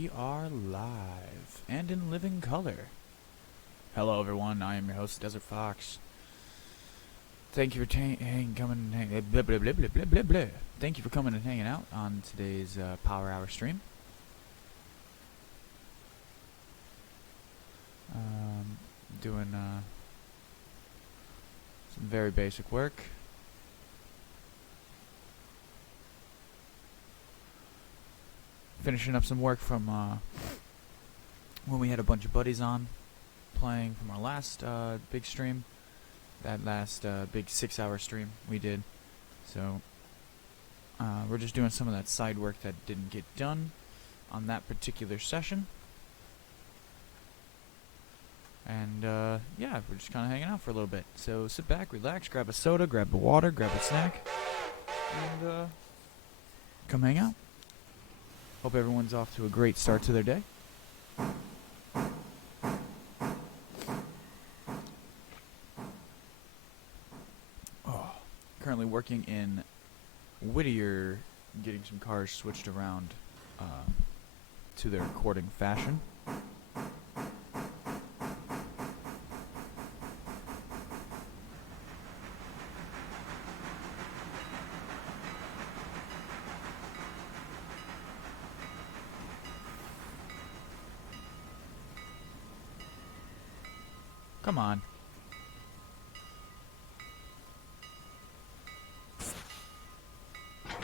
we are live and in living color. Hello, everyone. I am your host, Desert Fox. Thank you for coming and blah, blah, blah, blah, blah, blah, blah. Thank you for coming and hanging out on today's Power Hour stream. Doing some very basic work. Finishing up some work from when we had a bunch of buddies on playing from our last big stream. That last big 6-hour stream we did. So we're just doing some of that side work that didn't get done on that particular session. And yeah, we're just kind of hanging out for a little bit. So sit back, relax, grab a soda, grab a water, grab a snack, and come hang out. Hope everyone's off to a great start to their day. Currently working in Whittier, getting some cars switched around to their according fashion. Come on. There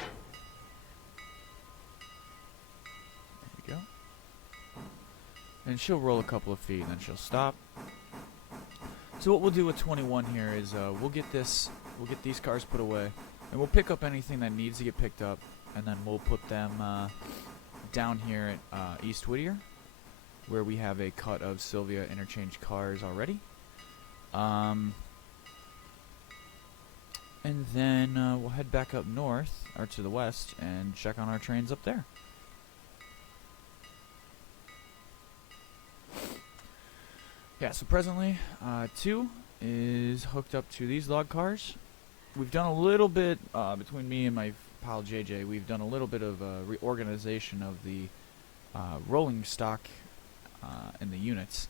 we go. And she'll roll a couple of feet and then she'll stop. So what we'll do with 21 here is we'll get these cars put away, and we'll pick up anything that needs to get picked up, and then we'll put them down here at East Whittier, where we have a cut of Sylvia interchange cars already. And then we'll head back up north, or to the west, and check on our trains up there. Yeah, so presently, 2 is hooked up to these log cars. We've done a little bit, between me and my pal JJ, we've done a little bit of reorganization of the rolling stock in the units.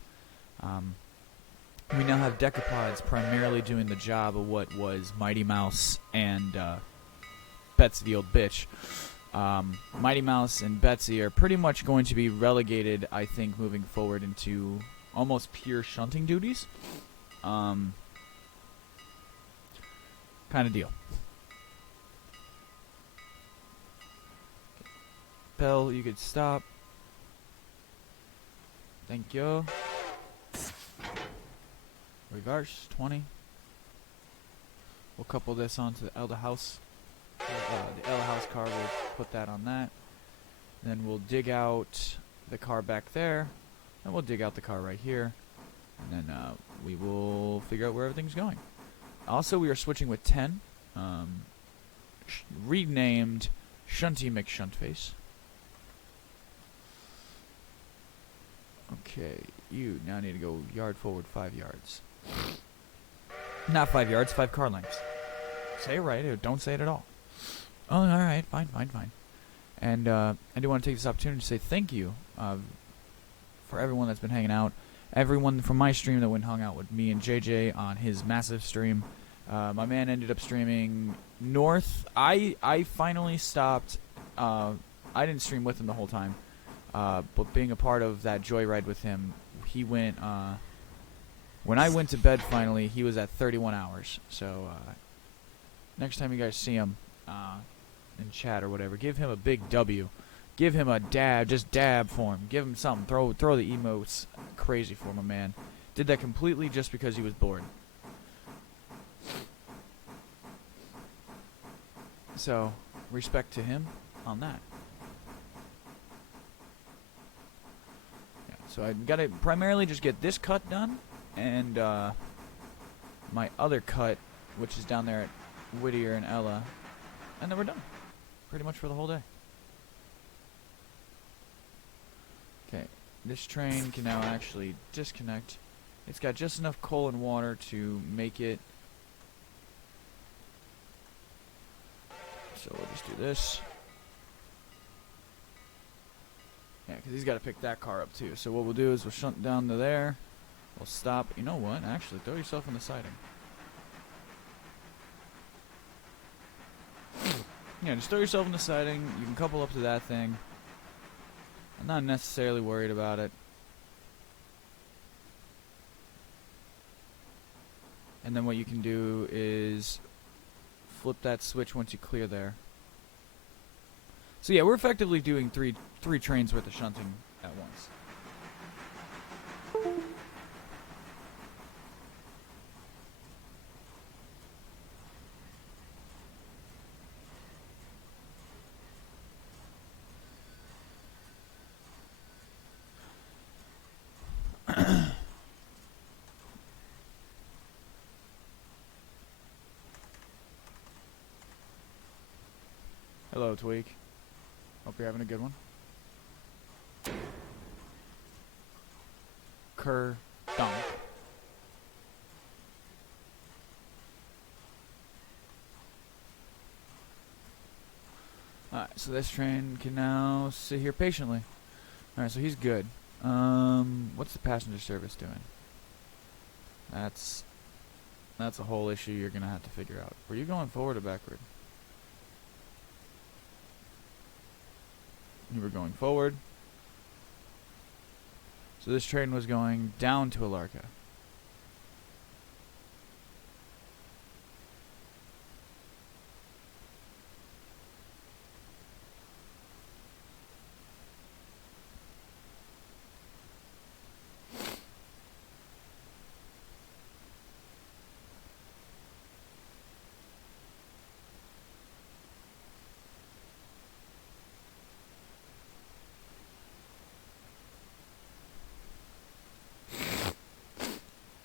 We now have decapods primarily doing the job of what was Mighty Mouse and Betsy the old bitch. Mighty Mouse and Betsy are pretty much going to be relegated, I think, moving forward into almost pure shunting duties. Kind of deal. Bell, you could stop. Thank you. Reverse 20. We'll couple this onto the Elder House. The Elder House car, we'll put that on that. Then we'll dig out the car back there. And we'll dig out the car right here. And then we will figure out where everything's going. Also, we are switching with 10. Renamed Shunty McShuntface. Okay, you now need to go yard forward 5 yards. Not 5 yards, 5 car lengths. Say it right, or don't say it at all. Oh, alright, fine. And I do want to take this opportunity to say thank you for everyone that's been hanging out. Everyone from my stream that went and hung out with me and JJ on his massive stream. My man ended up streaming north. I finally stopped. I didn't stream with him the whole time. But being a part of that joyride with him, he went, when I went to bed finally, he was at 31 hours. So, next time you guys see him, in chat or whatever, give him a big W. Give him a dab, just dab for him. Give him something, throw the emotes crazy for my man. Did that completely just because he was bored. So, respect to him on that. So I gotta primarily just get this cut done, and my other cut, which is down there at Whittier and Ella, and then we're done. Pretty much for the whole day. Okay, this train can now actually disconnect. It's got just enough coal and water to make it. So we'll just do this. Yeah, because he's got to pick that car up too. So what we'll do is we'll shunt down to there. We'll stop. You know what? Actually, throw yourself on the siding. Yeah, just throw yourself in the siding. You can couple up to that thing. I'm not necessarily worried about it. And then what you can do is flip that switch once you clear there. So yeah, we're effectively doing three trains worth of shunting at once. Hello, Tweak. Hope you're having a good one. Dunk. Alright, so this train can now sit here patiently. Alright, so he's good. What's the passenger service doing? That's a whole issue you're gonna have to figure out. Were you going forward or backward? You were going forward. So this train was going down to Alarka.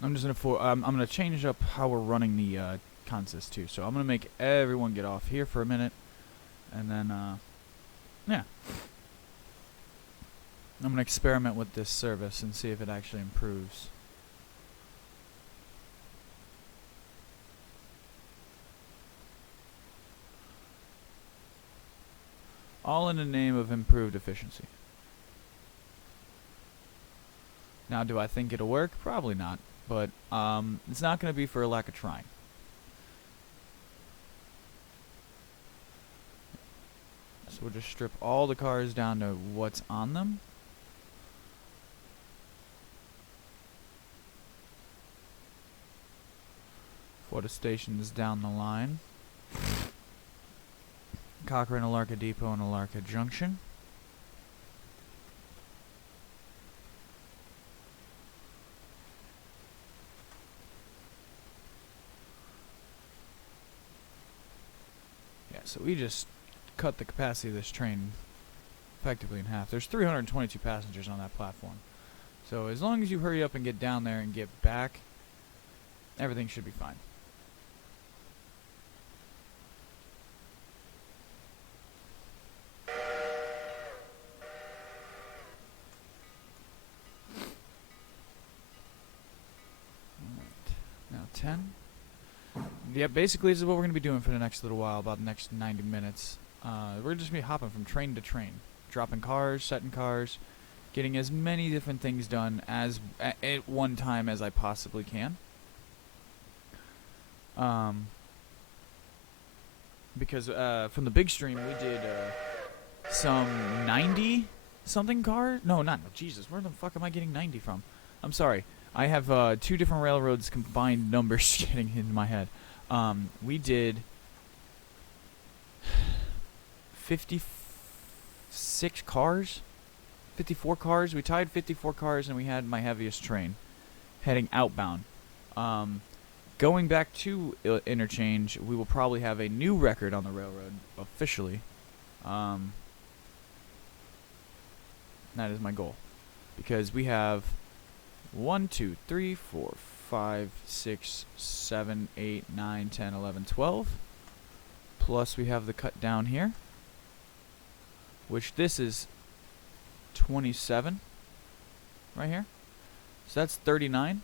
I'm gonna change up how we're running the consist too. So I'm gonna make everyone get off here for a minute, and then yeah, I'm gonna experiment with this service and see if it actually improves. All in the name of improved efficiency. Now, do I think it'll work? Probably not. But it's not going to be for a lack of trying. So we'll just strip all the cars down to what's on them. For the stations down the line. Cochrane, Alarka Depot, and Alarka Junction. So we just cut the capacity of this train effectively in half. There's 322 passengers on that platform. So as long as you hurry up and get down there and get back, everything should be fine. Alright, now 10. Yeah, basically this is what we're going to be doing for the next little while, about the next 90 minutes. We're just going to be hopping from train to train, dropping cars, setting cars, getting as many different things done as at one time as I possibly can. Because from the big stream we did some 90 something cars. No, Jesus, where the fuck am I getting 90 from? I'm sorry. I have two different railroads combined numbers getting in my head. We did 56 cars, 54 cars. We tied 54 cars, and we had my heaviest train heading outbound. Going back to interchange, we will probably have a new record on the railroad officially. That is my goal, because we have 1, 2, 3, 4, 5, 6, 7, 8, 9, 10, 11, 12. Plus we have the cut down here, which this is 27 right here. So that's 39.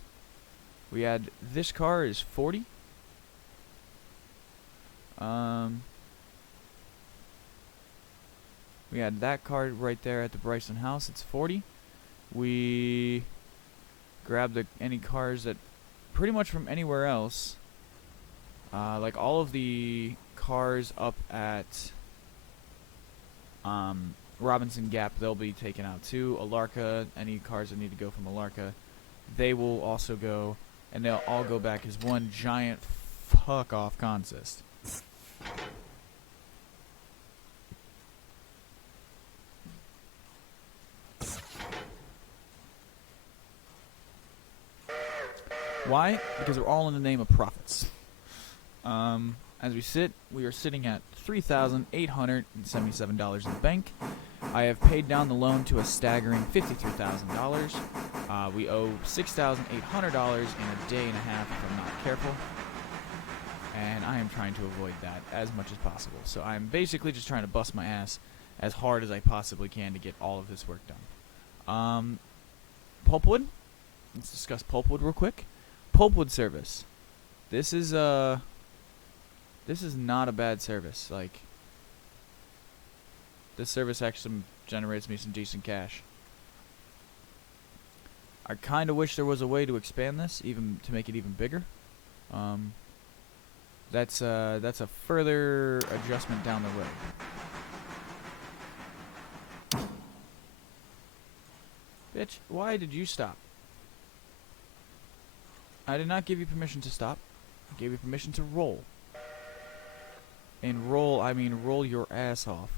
We add this car is 40. We had that car right there at the Bryson house. It's 40. We grabbed any cars that pretty much from anywhere else. Like all of the cars up at Robinson Gap, they'll be taken out too. Alarka, any cars that need to go from Alarka, they will also go, and they'll all go back as one giant fuck off consist. Why? Because we're all in the name of profits. As we sit, we are sitting at $3,877 in the bank. I have paid down the loan to a staggering $53,000. We owe $6,800 in a day and a half if I'm not careful. And I am trying to avoid that as much as possible. So I'm basically just trying to bust my ass as hard as I possibly can to get all of this work done. Pulpwood. Let's discuss pulpwood real quick. Pulpwood service. This is not a bad service. Like, this service actually generates me some decent cash. I kind of wish there was a way to expand this, even to make it even bigger. That's a further adjustment down the road. Bitch, why did you stop? I did not give you permission to stop. I gave you permission to roll. And roll, I mean roll your ass off.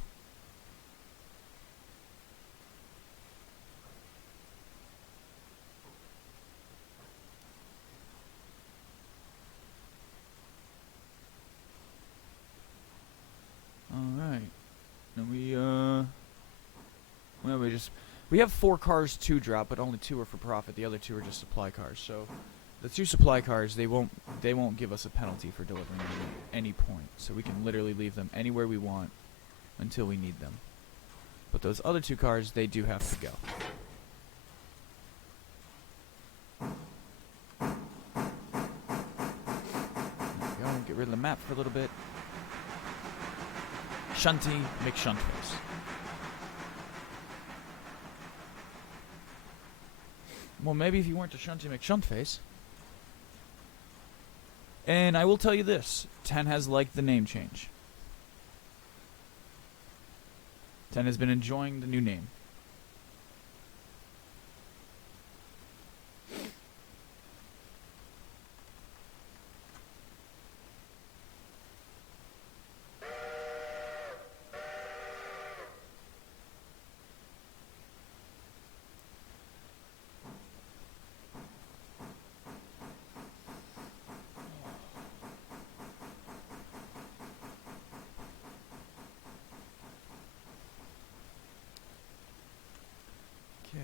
Alright. And we have 4 cars to drop, but only 2 are for profit. The other 2 are just supply cars. So the 2 supply cars, they won't give us a penalty for delivering them at any point. So we can literally leave them anywhere we want until we need them. But those other 2 cars, they do have to go. There we go. Get rid of the map for a little bit. Shunty McShuntface. Well, maybe if you weren't a Shunty McShuntface. And I will tell you this, 10 has liked the name change. 10 has been enjoying the new name. Okay.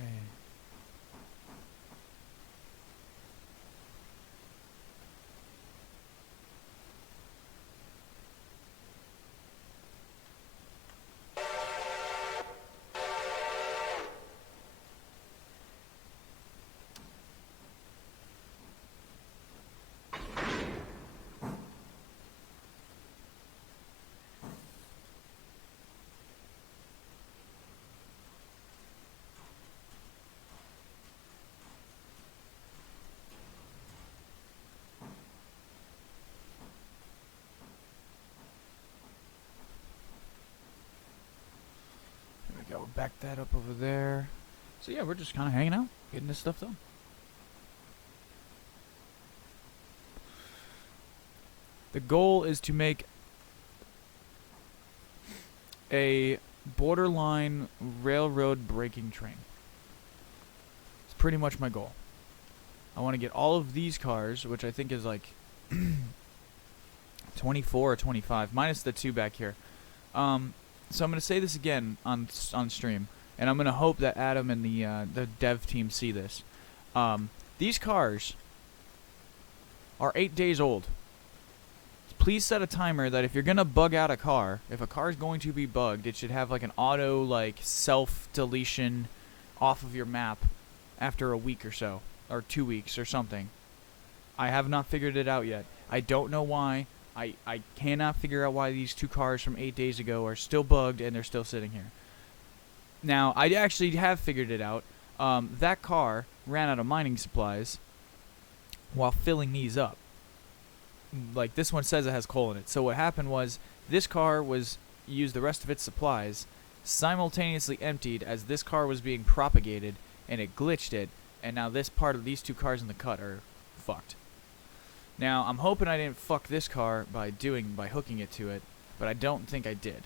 There we go. Back that up over there. So yeah, we're just kind of hanging out, getting this stuff done. The goal is to make a borderline railroad breaking train. It's pretty much my goal. I want to get all of these cars, which I think is like 24 or 25, minus the 2 back here. So I'm going to say this again on stream, and I'm going to hope that Adam and the dev team see this. These cars are 8 days old. Please set a timer that if you're going to bug out a car, if a car is going to be bugged, it should have like an auto like self-deletion off of your map after a week or so, or 2 weeks or something. I have not figured it out yet. I don't know why. I cannot figure out why these 2 cars from 8 days ago are still bugged and they're still sitting here. Now, I actually have figured it out. That car ran out of mining supplies while filling these up. Like, this one says it has coal in it. So what happened was, this car was used the rest of its supplies, simultaneously emptied as this car was being propagated, and it glitched it, and now this part of these two cars in the cut are fucked. Now, I'm hoping I didn't fuck this car by hooking it to it, but I don't think I did.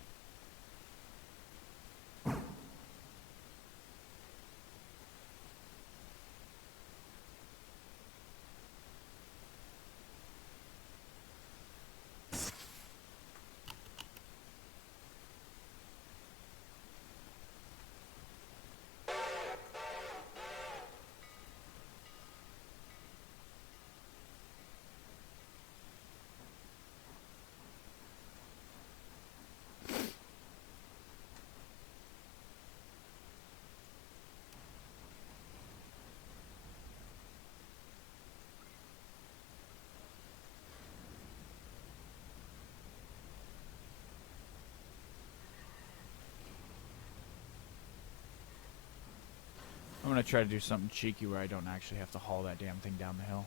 I'm gonna try to do something cheeky where I don't actually have to haul that damn thing down the hill.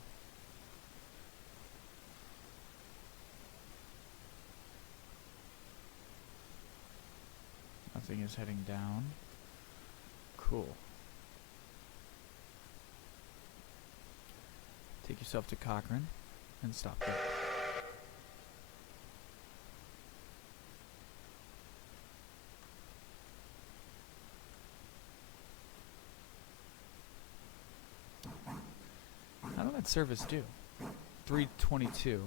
Nothing is heading down. Cool. Take yourself to Cochrane and stop there. How did that service do? 322.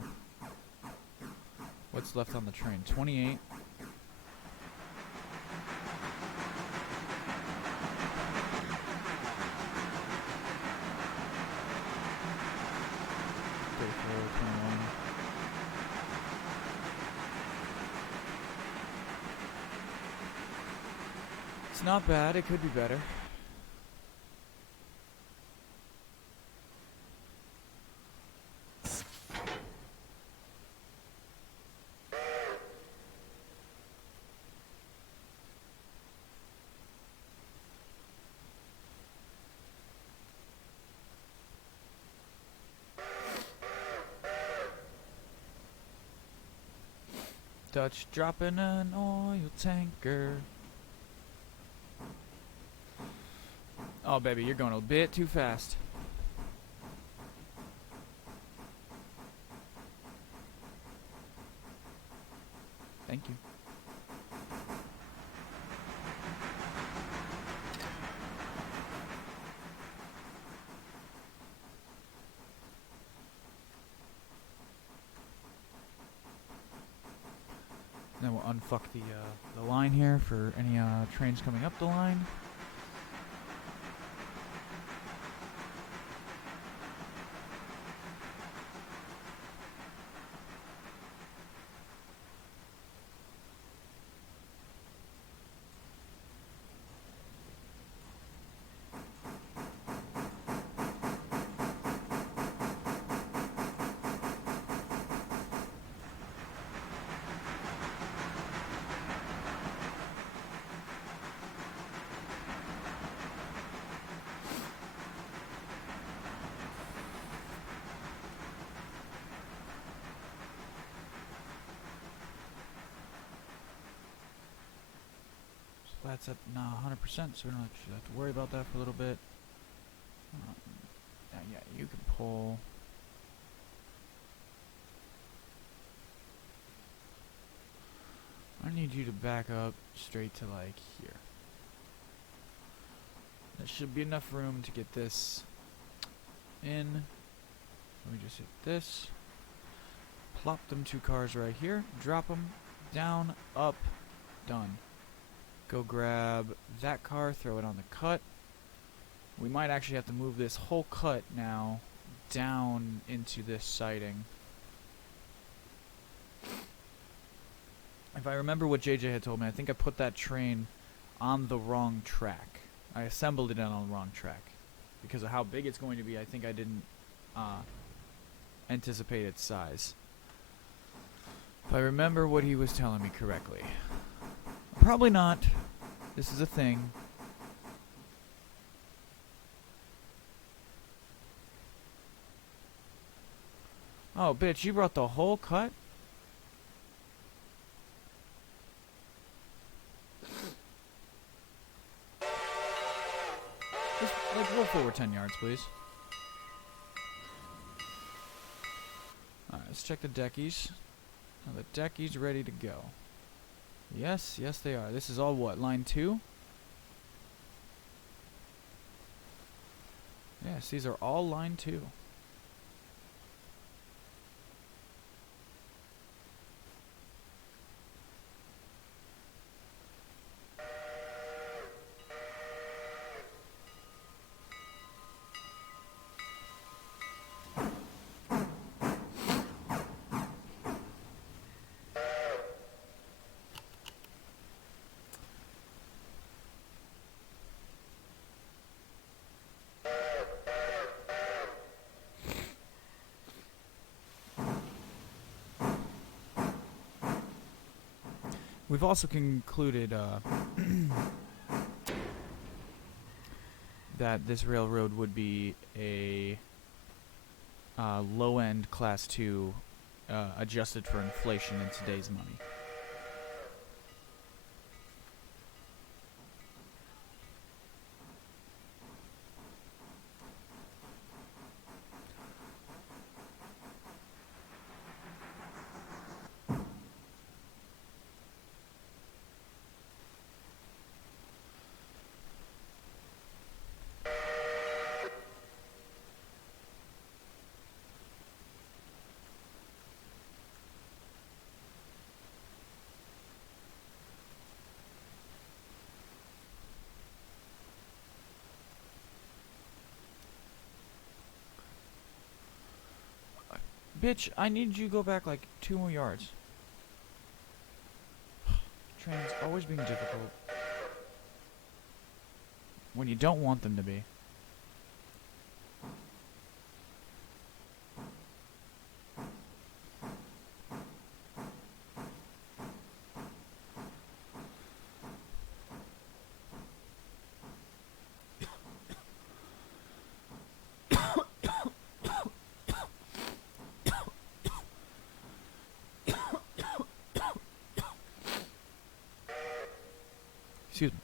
What's left on the train? 28. It's not bad, it could be better. Dutch dropping an oil tanker. Oh, baby, you're going a bit too fast. Thank you. Then we'll unfuck the line here for any trains coming up the line. That's at 100%, so we don't actually have to worry about that for a little bit. Yeah, you can pull. I need you to back up straight to like here. There should be enough room to get this in. Let me just hit this. Plop them two cars right here. Drop them down, up, done. Go grab that car, throw it on the cut. We might actually have to move this whole cut now down into this siding. If I remember what JJ had told me, I think I put that train on the wrong track. I assembled it on the wrong track. Because of how big it's going to be, I think I didn't anticipate its size. If I remember what he was telling me correctly. Probably not. This is a thing. Oh, bitch, you brought the whole cut? Just, like, roll forward 10 yards, please. Alright, let's check the deckies. Now, the deckies ready to go. Yes, yes they are. This is all what, line 2? Yes, these are all line 2. We've also concluded that this railroad would be a low-end Class 2 adjusted for inflation in today's money. Bitch, I need you to go back like 2 more yards. Trains always being difficult when you don't want them to be. Excuse me.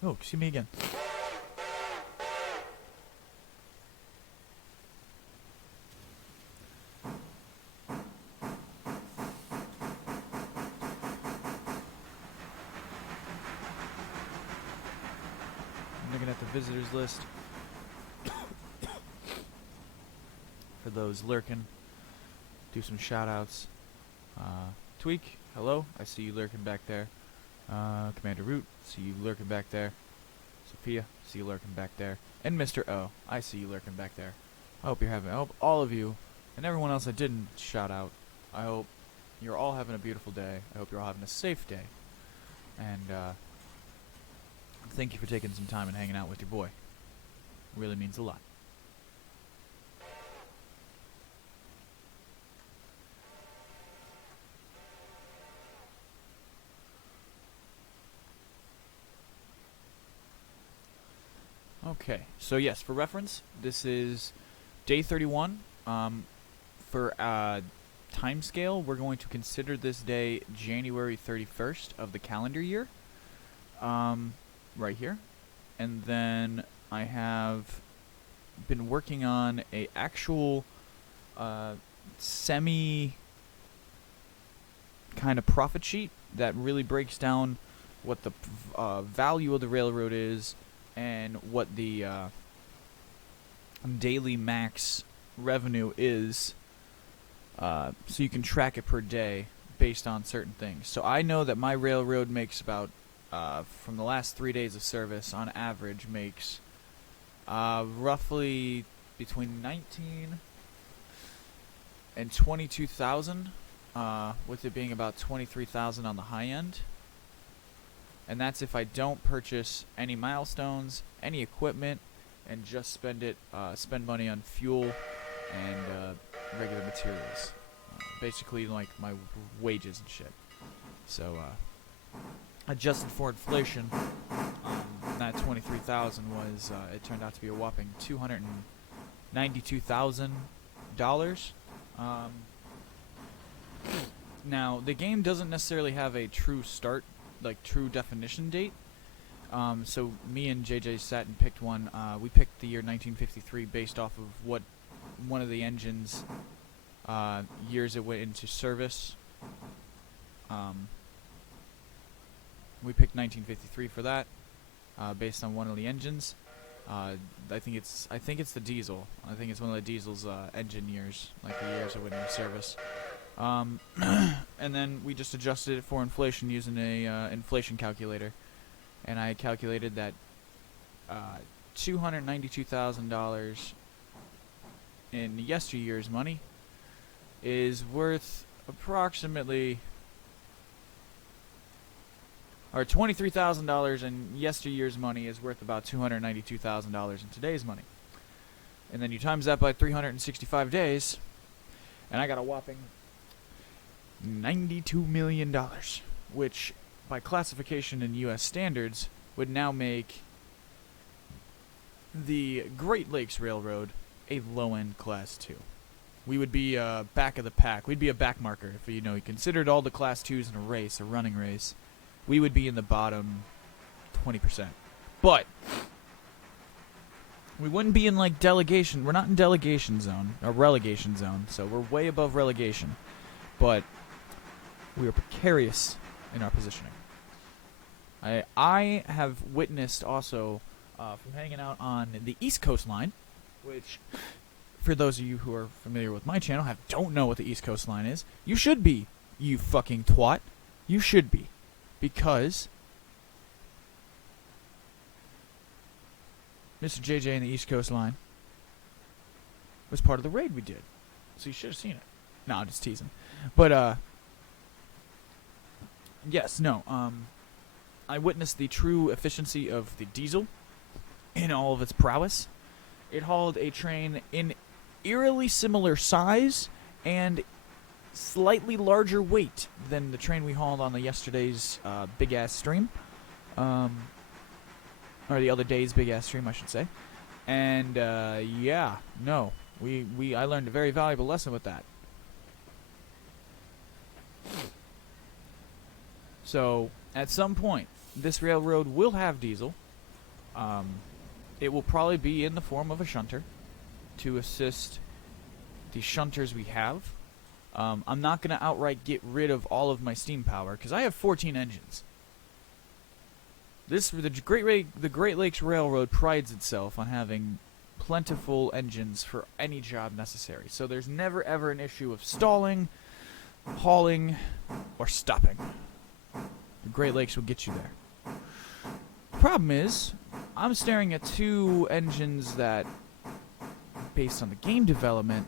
Oh, excuse me again. I'm looking at the visitors list for those lurking. Do some shout outs. Tweak, hello. I see you lurking back there. Commander Root, see you lurking back there. Sophia, see you lurking back there. And Mr. O, I see you lurking back there. I hope all of you and everyone else I didn't shout out, I hope you're all having a beautiful day. I hope you're all having a safe day. And thank you for taking some time and hanging out with your boy. It really means a lot. Okay, so yes, for reference, this is day 31. For time scale, we're going to consider this day January 31st of the calendar year. Right here. And then I have been working on a actual semi kind of profit sheet that really breaks down what the value of the railroad is and what the daily max revenue is, so you can track it per day based on certain things. So I know that my railroad makes about, from the last 3 days of service, on average makes roughly between 19 and 22,000, with it being about 23,000 on the high end. And that's if I don't purchase any milestones, any equipment, and just spend money on fuel and regular materials. Basically, like my wages and shit. So, adjusted for inflation, that $23,000 was, it turned out to be a whopping $292,000. Now, the game doesn't necessarily have a true start, like true definition date. So me and JJ sat and picked one. We picked the year 1953 based off of what one of the engines years it went into service. We picked 1953 for that, based on one of the engines. I think it's the diesel. I think it's one of the diesel's engine years, like the years it went into service. And then we just adjusted it for inflation using a inflation calculator, and I calculated that $292,000 in yesteryear's money is worth approximately, or $23,000 in yesteryear's money is worth about $292,000 in today's money. And then you times that by 365 days, and I got a whopping $92 million, which by classification in U.S. standards would now make the Great Lakes Railroad a low-end Class 2. We would be back of the pack. We'd be a back marker if you considered all the Class 2s in a race, a running race. We would be in the bottom 20%. But we wouldn't be in like delegation. We're not in delegation zone, or relegation zone, so we're way above relegation. But we are precarious in our positioning. I have witnessed also from hanging out on the East Coast line, which, for those of you who are familiar with my channel, don't know what the East Coast line is. You should be, you fucking twat. You should be, because Mr. JJ and the East Coast line was part of the raid we did, so you should have seen it. No, I'm just teasing. But yes, no. I witnessed the true efficiency of the diesel in all of its prowess. It hauled a train in eerily similar size and slightly larger weight than the train we hauled on yesterday's big-ass stream. Or the other day's big-ass stream, I should say. And, yeah, no. I learned a very valuable lesson with that. So, at some point, this railroad will have diesel. It will probably be in the form of a shunter to assist the shunters we have. I'm not going to outright get rid of all of my steam power, because I have 14 engines. The Great Lakes Railroad prides itself on having plentiful engines for any job necessary. So there's never ever an issue of stalling, hauling, or stopping. The Great Lakes will get you there. The problem is, I'm staring at two engines that, based on the game development,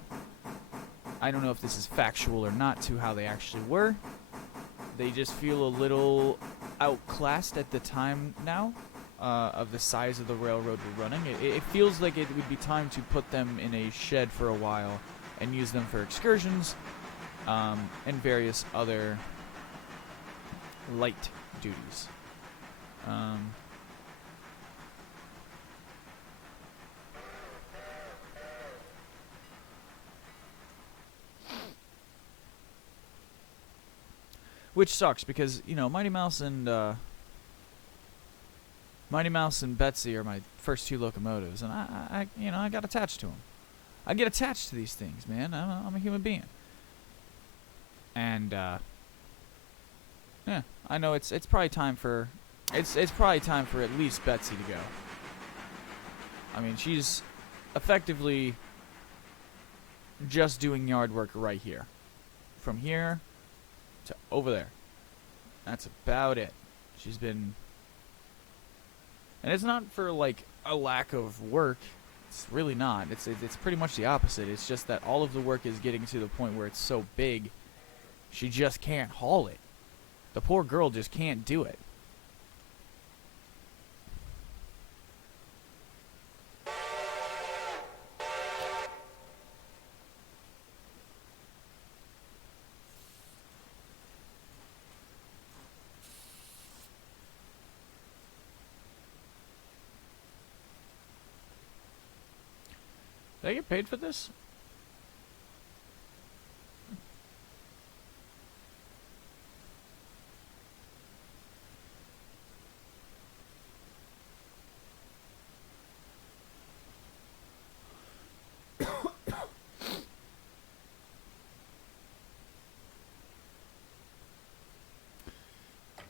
I don't know if this is factual or not to how they actually were. They just feel a little outclassed at the time now of the size of the railroad we're running. It feels like it would be time to put them in a shed for a while and use them for excursions and various other light duties. Which sucks because, Mighty Mouse and Betsy are my first two locomotives, and I got attached to them. I get attached to these things, man. I'm a human being. And yeah, I know it's probably time for it's probably time for at least Betsy to go. I mean, she's effectively just doing yard work right here. From here to over there. That's about it. She's been... And it's not for, like, a lack of work. It's really not. It's pretty much the opposite. It's just that all of the work is getting to the point where it's so big, she just can't haul it. The poor girl just can't do it. Did I get paid for this?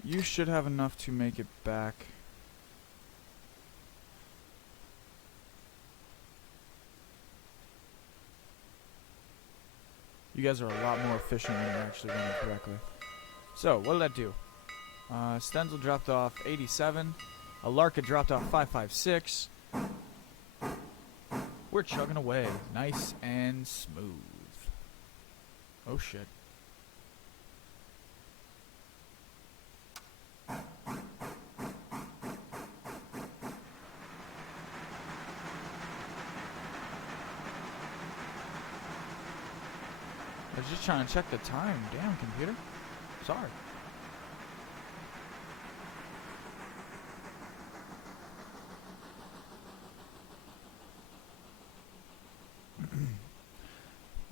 You should have enough to make it back. You guys are a lot more efficient when you're actually running correctly. So, what did that do? Stenzel dropped off 87. Alarka dropped off 556. We're chugging away. Nice and smooth. Oh shit. I was just trying to check the time. Damn, computer. Sorry.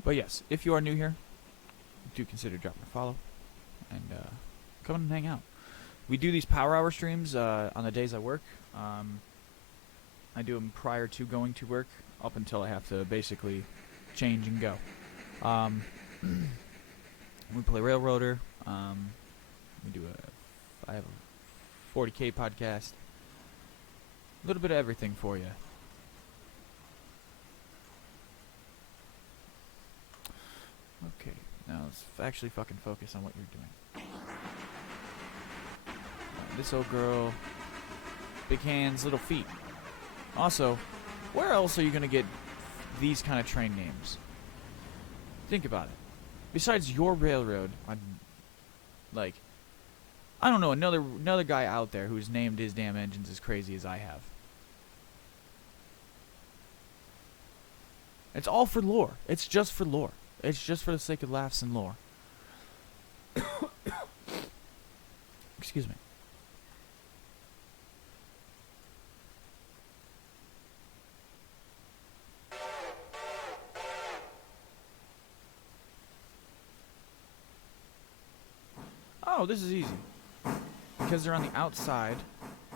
But yes, if you are new here, do consider dropping a follow and come and hang out. We do these power hour streams on the days I work. I do them prior to going to work up until I have to basically change and go. We play Railroader. I have a 40K podcast. A little bit of everything for you. Okay, now let's actually fucking focus on what you're doing. This old girl, big hands, little feet. Also, where else are you gonna get these kind of train names? Think about it. Besides your railroad, like, I don't know, another guy out there who's named his damn engines as crazy as I have. It's all for lore. It's just for lore. It's just for the sake of laughs and lore. Excuse me. Oh, this is easy. Because they're on the outside.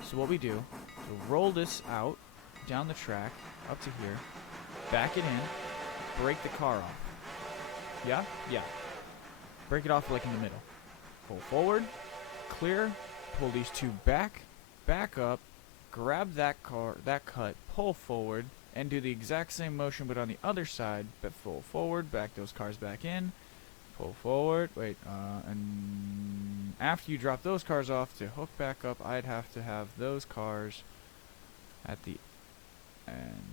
So what we do, we'll roll this out, down the track, up to here, back it in, break the car off. Yeah? Yeah. Break it off like in the middle. Pull forward, clear, pull these two back, back up, grab that cut, pull forward, and do the exact same motion but on the other side, but pull forward, back those cars back in, pull forward, and after you drop those cars off to hook back up, I'd have to have those cars at the end.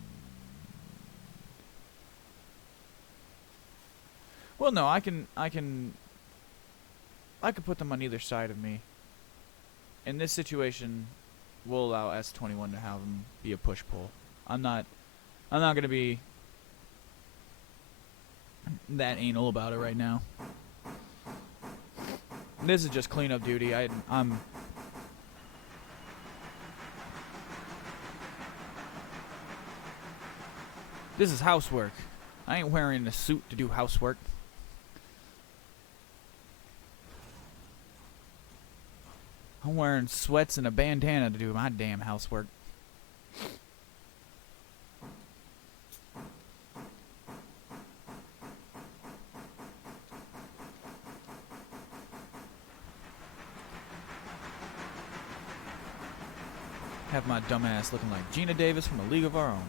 Well, no, I can put them on either side of me. In this situation, we'll allow S21 to have them be a push-pull. I'm not gonna be that anal about it right now. This is just cleanup duty. I'm This is housework. I ain't wearing a suit to do housework. I'm wearing sweats and a bandana to do my damn housework. Have my dumbass looking like Gina Davis from A League of Our Own.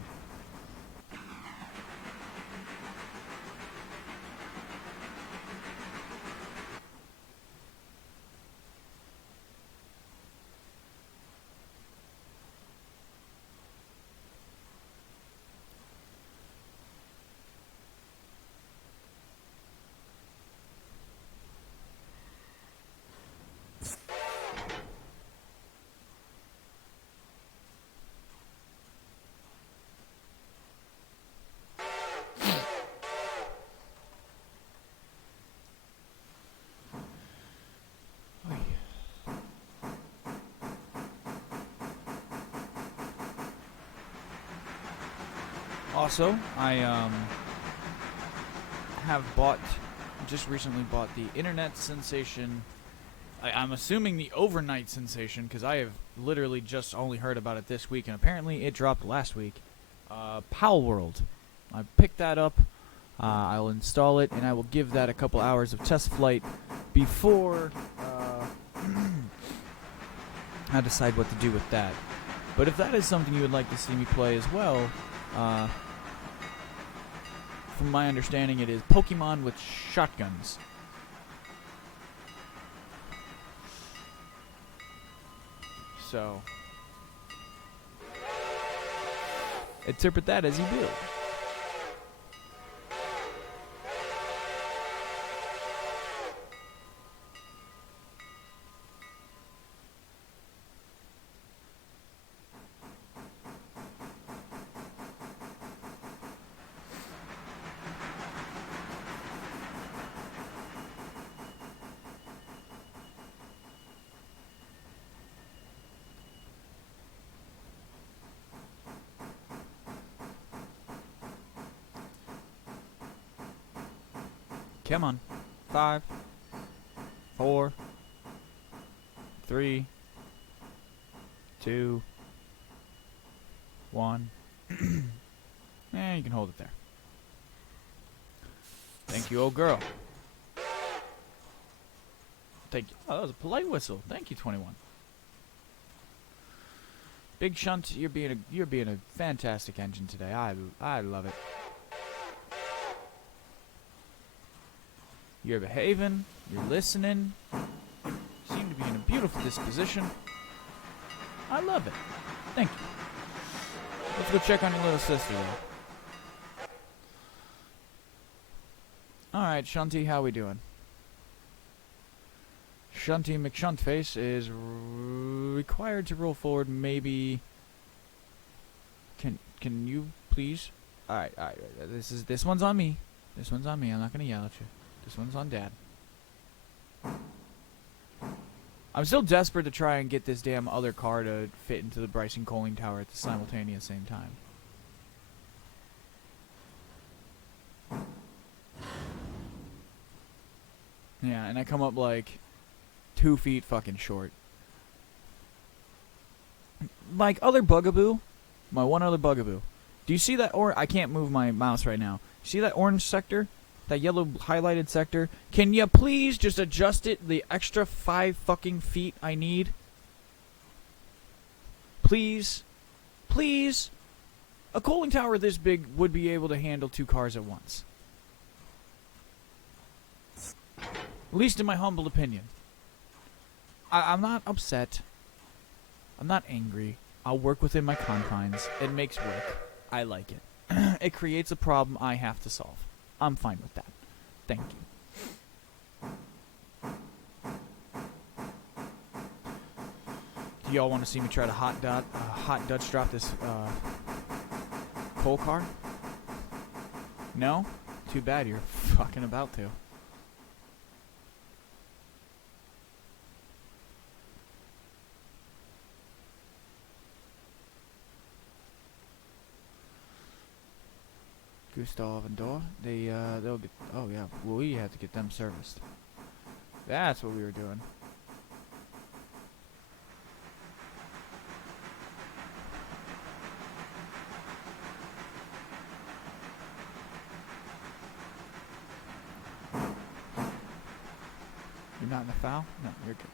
Also, I have just recently bought the internet sensation. I'm assuming the overnight sensation, because I have literally just only heard about it this week, and apparently it dropped last week. Pal World. I picked that up. I'll install it, and I will give that a couple hours of test flight before I decide what to do with that. But if that is something you would like to see me play as well, from my understanding, it is Pokemon with shotguns. So, interpret that as you will. Come on. 5, 4, 3, 2, 1. And you can hold it there. Thank you, old girl. Thank you. Oh, that was a polite whistle. Thank you, 21. Big Shunt, you're being a fantastic engine today. I love it. You're behaving, you're listening, you seem to be in a beautiful disposition. I love it. Thank you. Let's go check on your little sister, though. Alright, Shunty, how we doing? Shunty McShuntface is required to roll forward, maybe... Can you please? Alright, this one's on me. This one's on me, I'm not gonna yell at you. This one's on Dad. I'm still desperate to try and get this damn other car to fit into the Bryson Coaling Tower at the simultaneous same time. Yeah, and I come up like 2 feet fucking short. Like other bugaboo, my one other bugaboo. Do you see that I can't move my mouse right now. See that orange sector? That yellow highlighted sector? Can you please just adjust it the extra 5 fucking feet I need? Please? Please? A cooling tower this big would be able to handle 2 cars at once. At least in my humble opinion. I'm not upset. I'm not angry. I'll work within my confines. It makes work. I like it. It creates a problem I have to solve. I'm fine with that. Thank you. Do y'all want to see me try to hot Dutch drop this coal car? No? Too bad, you're fucking about to. Gustav and Dor, they'll get. Oh yeah, we have to get them serviced. That's what we were doing. You're not in the foul? No, you're good.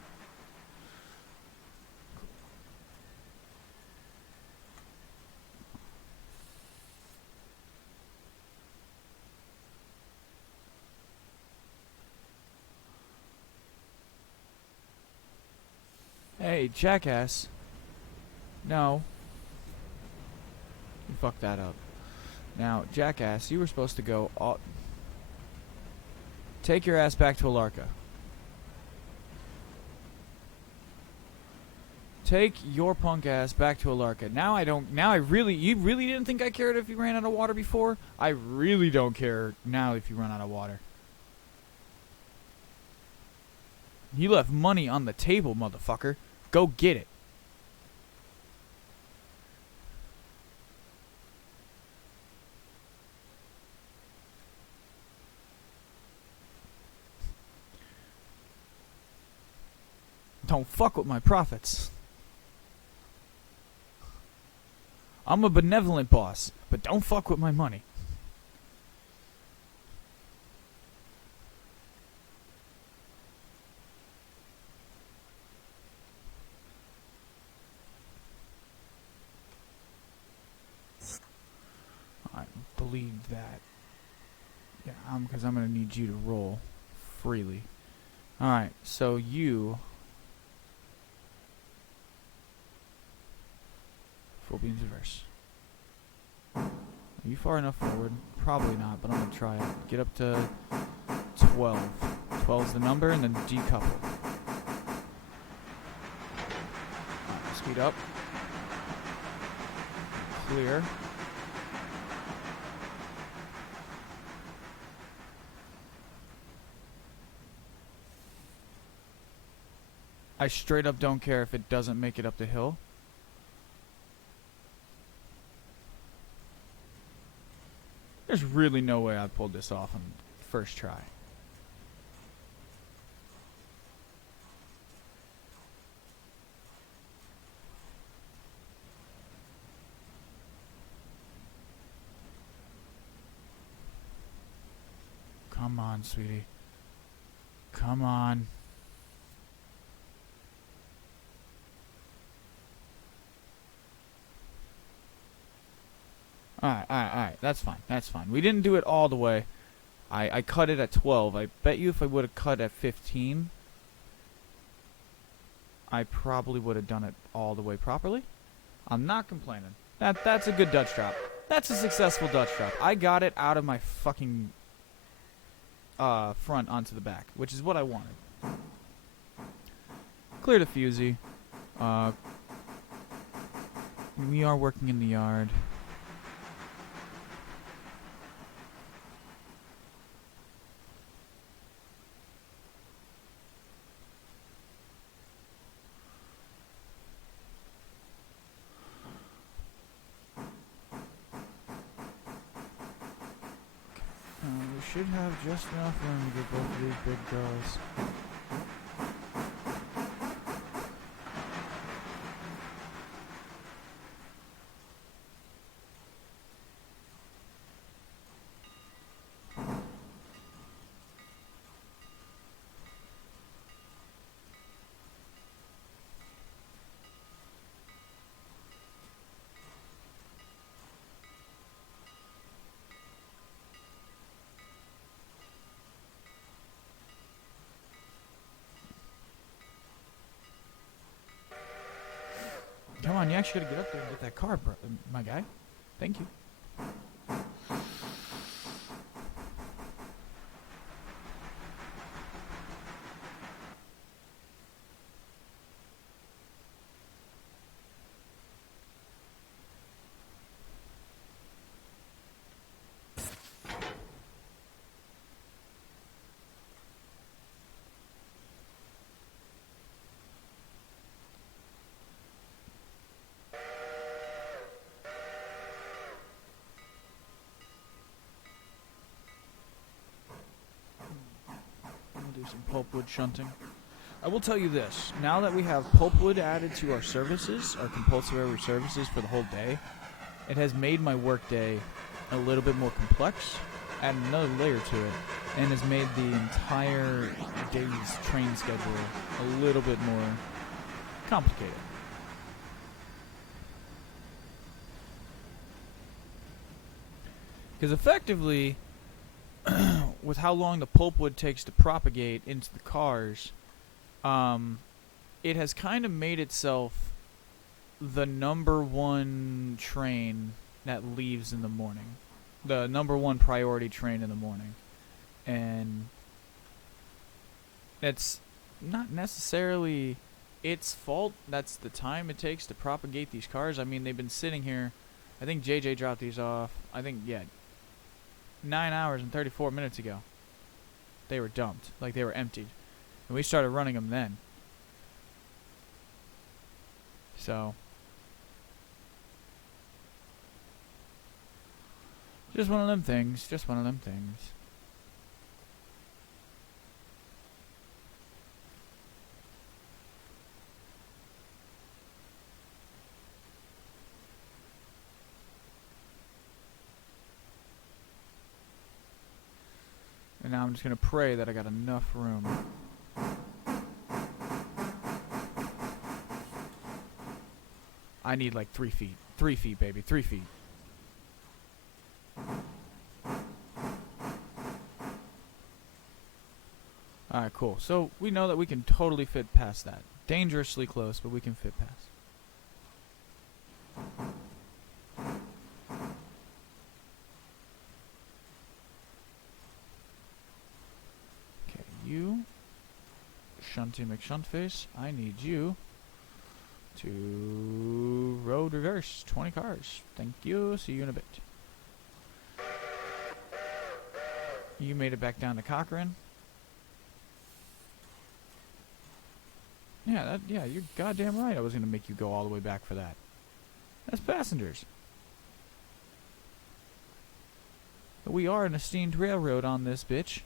Hey, jackass. No. You fucked that up. Now, jackass, you were supposed to go... Take your ass back to Alarka. Take your punk ass back to Alarka. Now you really didn't think I cared if you ran out of water before? I really don't care now if you run out of water. You left money on the table, motherfucker. Go get it. Don't fuck with my profits. I'm a benevolent boss, but don't fuck with my money. I believe that. Yeah, because I'm going to need you to roll freely. Alright, so you... Full beams reverse. Are you far enough forward? Probably not, but I'm going to try it. Get up to 12. 12 is the number, and then decouple. Right, speed up. Clear. I straight up don't care if it doesn't make it up the hill. There's really no way I pulled this off on first try. Come on, sweetie. Come on. Alright. That's fine. We didn't do it all the way. I cut it at 12. I bet you if I would have cut at 15, I probably would have done it all the way properly. I'm not complaining. That's a good Dutch drop. That's a successful Dutch drop. I got it out of my fucking front onto the back, which is what I wanted. Clear the fusee. We are working in the yard. We should have just enough room to get both of these big girls. Come on, you actually gotta get up there and get that car, bro, my guy. Thank you. Do some pulpwood shunting. I will tell you this, now that we have pulpwood added to our services, our compulsory services for the whole day, it has made my workday a little bit more complex, added another layer to it, and has made the entire day's train schedule a little bit more complicated. Because effectively, with how long the pulpwood takes to propagate into the cars, it has kind of made itself the #1 train that leaves in the morning. The #1 priority train in the morning. And it's not necessarily its fault. That's the time it takes to propagate these cars. I mean, they've been sitting here. I think JJ dropped these off. I think, 9 hours and 34 minutes ago. They were dumped. Like, they were emptied. And we started running them then. So, just one of them things. Just one of them things. And now I'm just gonna pray that I got enough room. I need like 3 feet. 3 feet, baby. 3 feet. Alright, cool. So we know that we can totally fit past that. Dangerously close, but we can fit past. Okay, you, Shunty McShuntface, I need you to road reverse 20 cars. Thank you. See you in a bit. You made it back down to Cochrane. Yeah, you're goddamn right. I was gonna make you go all the way back for that. That's passengers. But we are an esteemed railroad on this bitch.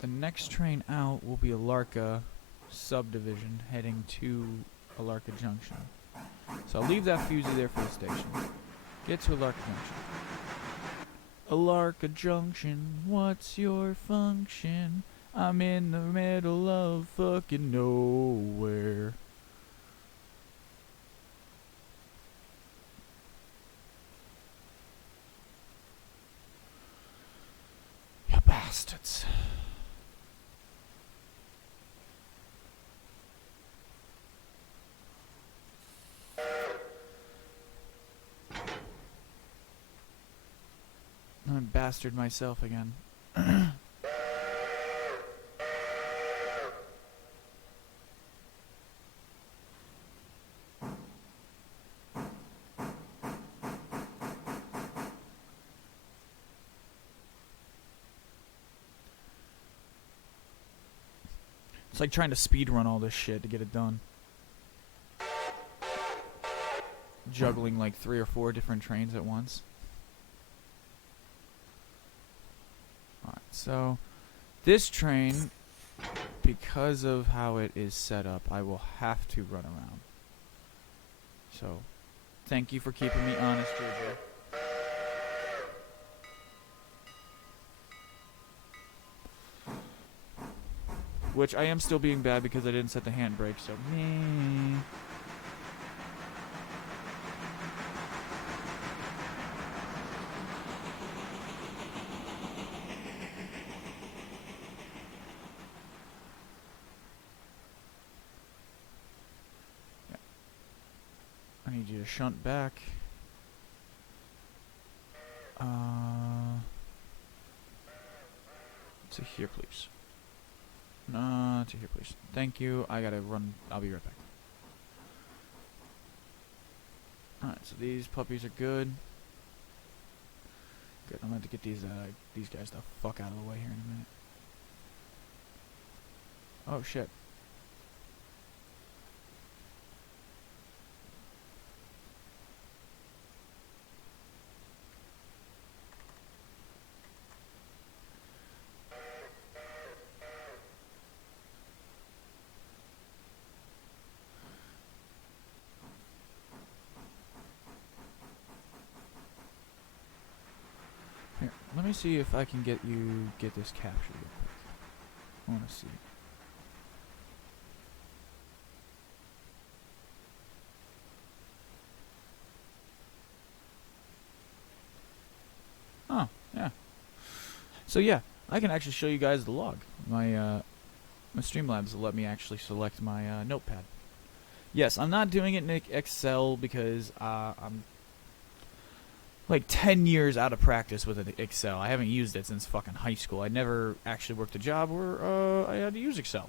The next train out will be Alarka subdivision heading to Alarka Junction. So I'll leave that Fusey there for the station. Get to Alarka Junction. Alarka Junction, what's your function? I'm in the middle of fucking nowhere. You bastards. I bastard myself again. It's like trying to speedrun all this shit to get it done. Juggling like 3 or 4 different trains at once. Alright, so this train, because of how it is set up, I will have to run around. So, thank you for keeping me honest, JJ. Which I am still being bad because I didn't set the handbrake, so meh. I need you to shunt back. To here, please. To here, please. Thank you. I gotta run. I'll be right back. Alright, so these puppies are good. Good. I'm gonna have to get these guys the fuck out of the way here in a minute. Oh shit. Here, let me see if I can get this captured real quick. I wanna see. Oh, yeah. So yeah, I can actually show you guys the log. My Streamlabs will let me actually select my notepad. Yes, I'm not doing it in Excel because I'm like 10 years out of practice with Excel. I haven't used it since fucking high school. I never actually worked a job where I had to use Excel.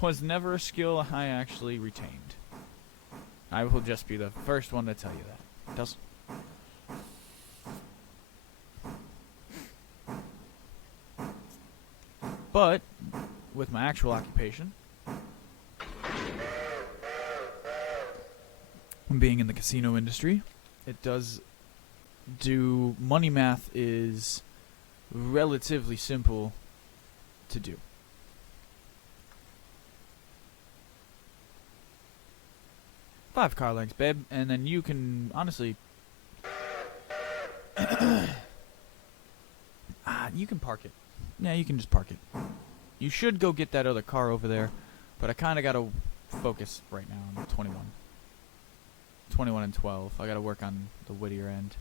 Was never a skill I actually retained. I will just be the first one to tell you that. Does. But with my actual occupation, being in the casino industry, it does do money math is relatively simple to do. 5 car lengths, babe, and then you can honestly, you can park it. Yeah, you can just park it. You should go get that other car over there, but I kind of gotta focus right now on 21. 21 and 12. I gotta work on the Whittier end.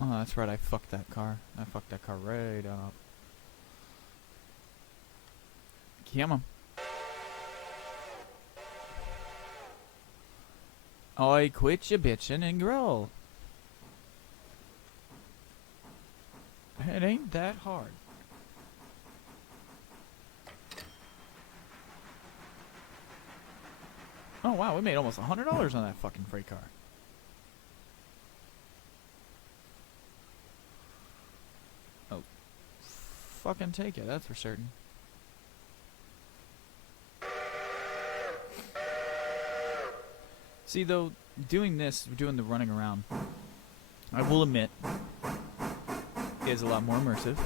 Oh, that's right, I fucked that car. I fucked that car right up. Come on. Oi, quit your bitchin' and growl. It ain't that hard. Oh wow, we made almost $100 on that fucking freight car. Oh, fucking take it, that's for certain. See though, doing this, doing the running around, I will admit, is a lot more immersive.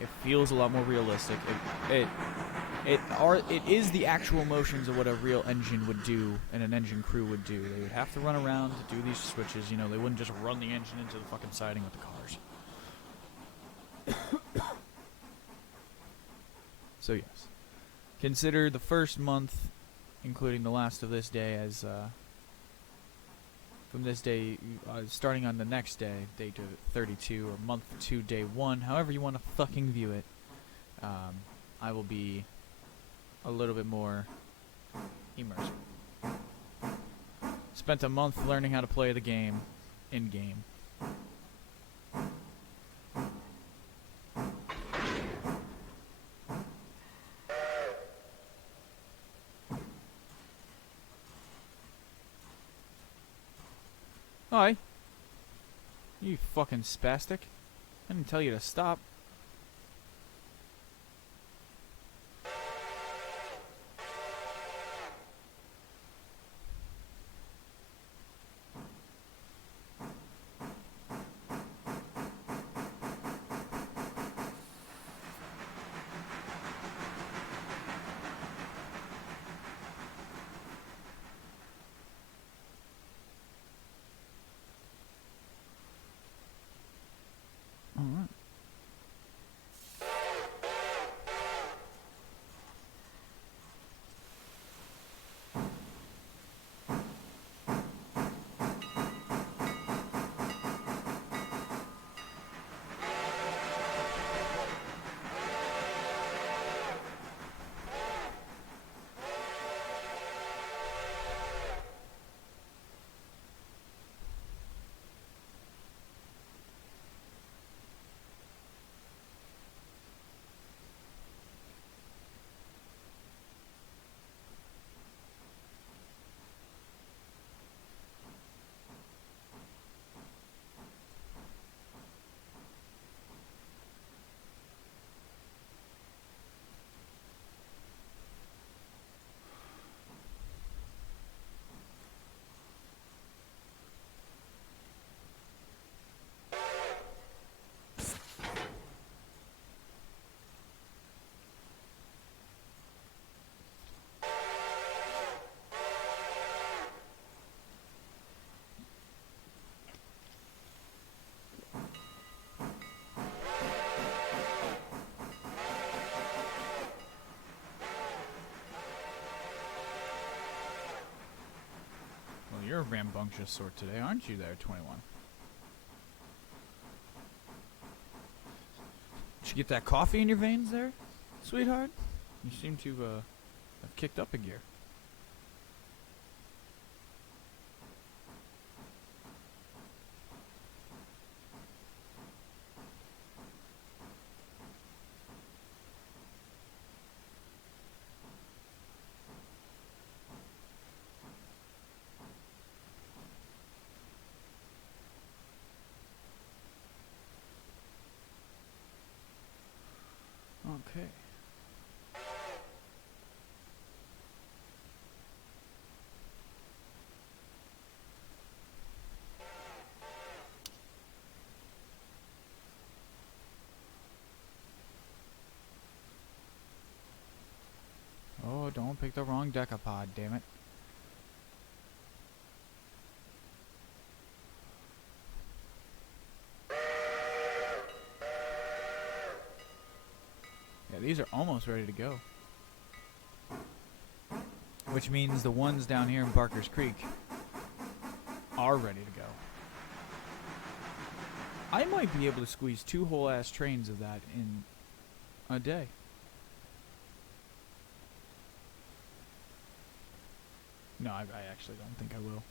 It feels a lot more realistic. It is the actual motions of what a real engine would do and an engine crew would do. They would have to run around to do these switches. You know, they wouldn't just run the engine into the fucking siding with the cars. So yes, consider the first month, including the last of this day, as from this day, starting on the next day, day to 32, or month 2, day 1, however you want to fucking view it, I will be a little bit more immersive. Spent a month learning how to play the game in-game. Hi. You fucking spastic. I didn't tell you to stop. Alright. Well, you're a rambunctious sort today, aren't you there, 21? Did you get that coffee in your veins there, sweetheart? You seem to have kicked up a gear. Okay. picked the wrong decapod, damn it. Yeah, these are almost ready to go. Which means the ones down here in Barker's Creek are ready to go. I might be able to squeeze 2 whole ass trains of that in a day. No, I actually don't think I will.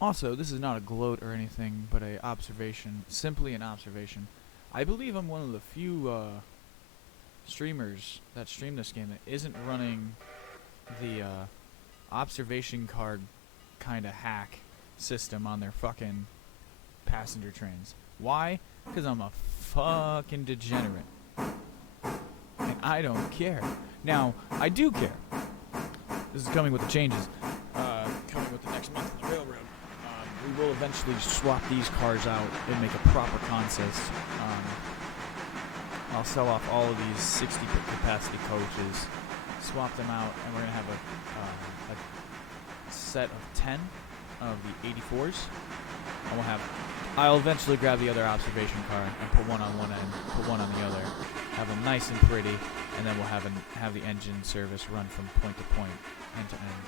Also, this is not a gloat or anything, but a observation, simply an observation. I believe I'm one of the few streamers that stream this game that isn't running the observation card kind of hack system on their fucking passenger trains. Why? Because I'm a fucking degenerate. And I don't care. Now, I do care. This is coming with the changes. Coming with the next month on the railroad. We will eventually swap these cars out and make a proper consist. I'll sell off all of these 60 capacity coaches, swap them out, and we're going to have a set of 10 of the 84s. And I'll eventually grab the other observation car and put one on one end, put one on the other, have them nice and pretty, and then we'll have the engine service run from point to point, end to end,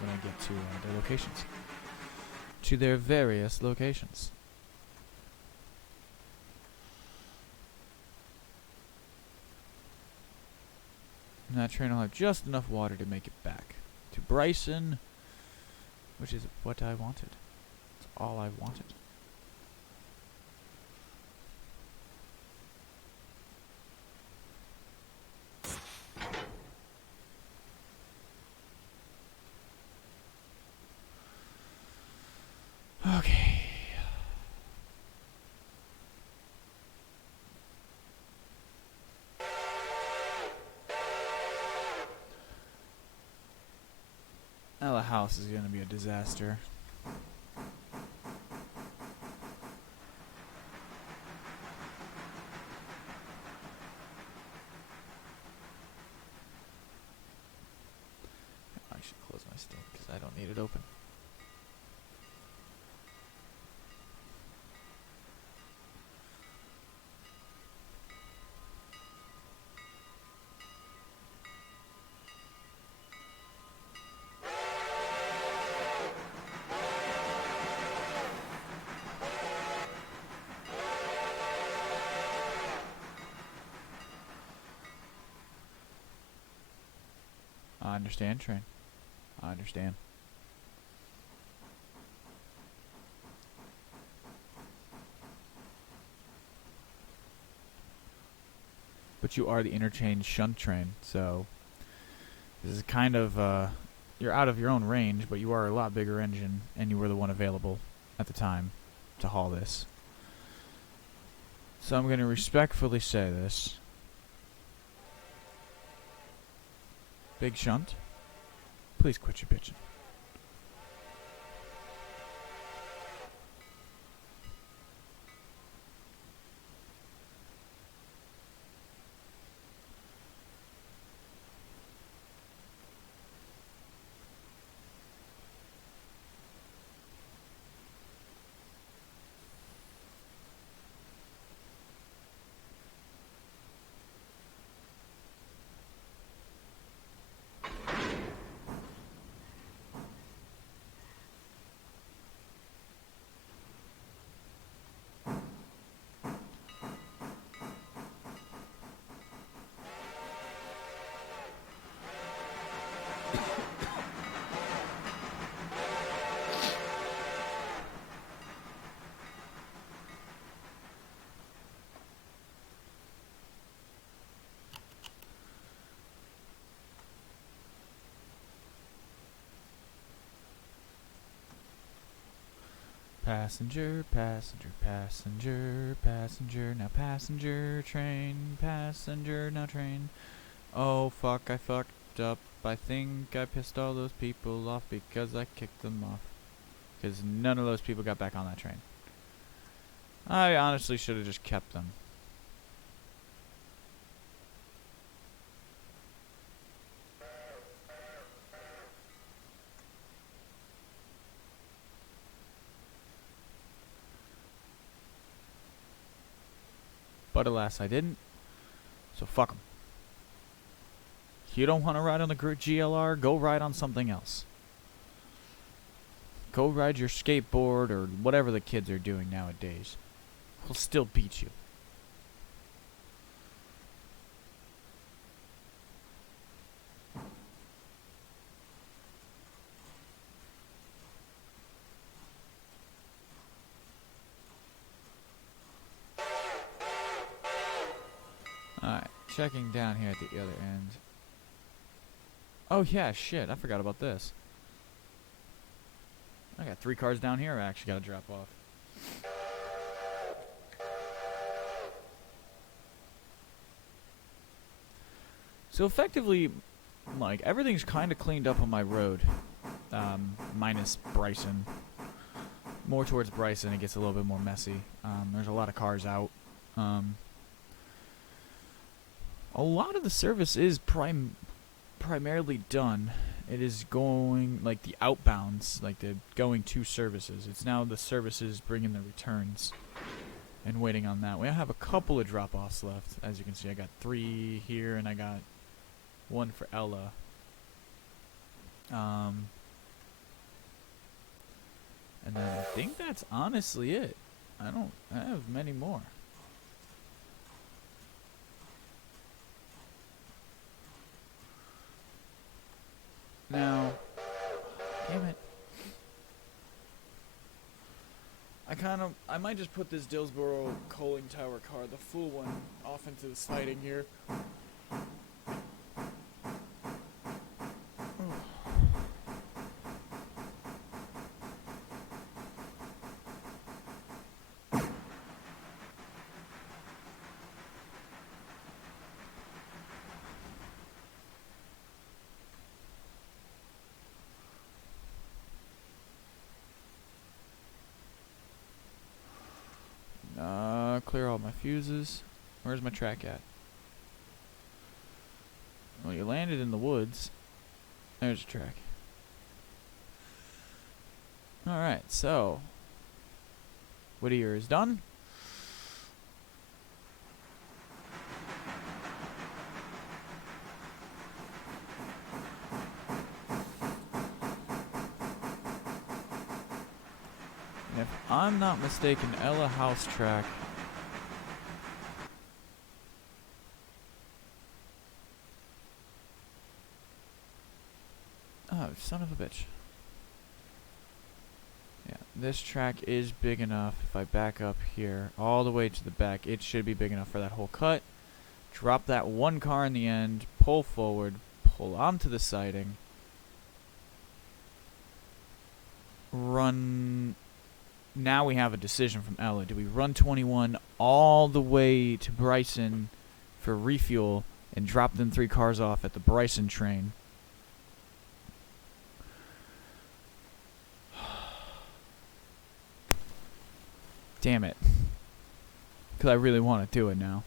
when I get to their locations. To their various locations. And that train will have just enough water to make it back to Bryson, which is what I wanted. That's all I wanted. Okay. Now the house is going to be a disaster. I should close my Steam because I don't need it open. I understand, train. I understand. But you are the interchange shunt train, so this is kind of, you're out of your own range, but you are a lot bigger engine, and you were the one available at the time to haul this. So I'm going to respectfully say this. Big shunt, please quit your bitching. Passenger, passenger, passenger, passenger, now passenger train, passenger, now train. Oh fuck, I fucked up. I think I pissed all those people off because I kicked them off. because none of those people got back on that train. I honestly should have just kept them. But alas, I didn't. So fuck them. You don't want to ride on the GLR? Go ride on something else. Go ride your skateboard or whatever the kids are doing nowadays. We'll still beat you. Alright, checking down here at the other end. Oh yeah, shit, I forgot about this. I got 3 cars down here I actually gotta drop off. So effectively, like, everything's kind of cleaned up on my road. Minus Bryson. More towards Bryson, it gets a little bit more messy. There's a lot of cars out. A lot of the service is primarily done. It is going, like, the outbounds, like the going to services. It's now the services bringing the returns and waiting on that. We have a couple of drop-offs left. As you can see, I got 3 here and I got 1 for Ella. And then I think that's honestly it. I don't have many more. Now, damn it. I might just put this Dillsboro coaling tower car, the full one, off into the siding here. Clear all my fuses. Where's my track at? Well, you landed in the woods. There's the track. Alright, so Whittier is done. And if I'm not mistaken, Ella House track. Oh, son of a bitch. Yeah, this track is big enough. If I back up here all the way to the back, it should be big enough for that whole cut. Drop that 1 car in the end, pull forward, pull onto the siding, run. Now we have a decision from Ella. Do we run 21 all the way to Bryson for refuel and drop them 3 cars off at the Bryson train? Damn it. Because I really want to do it now.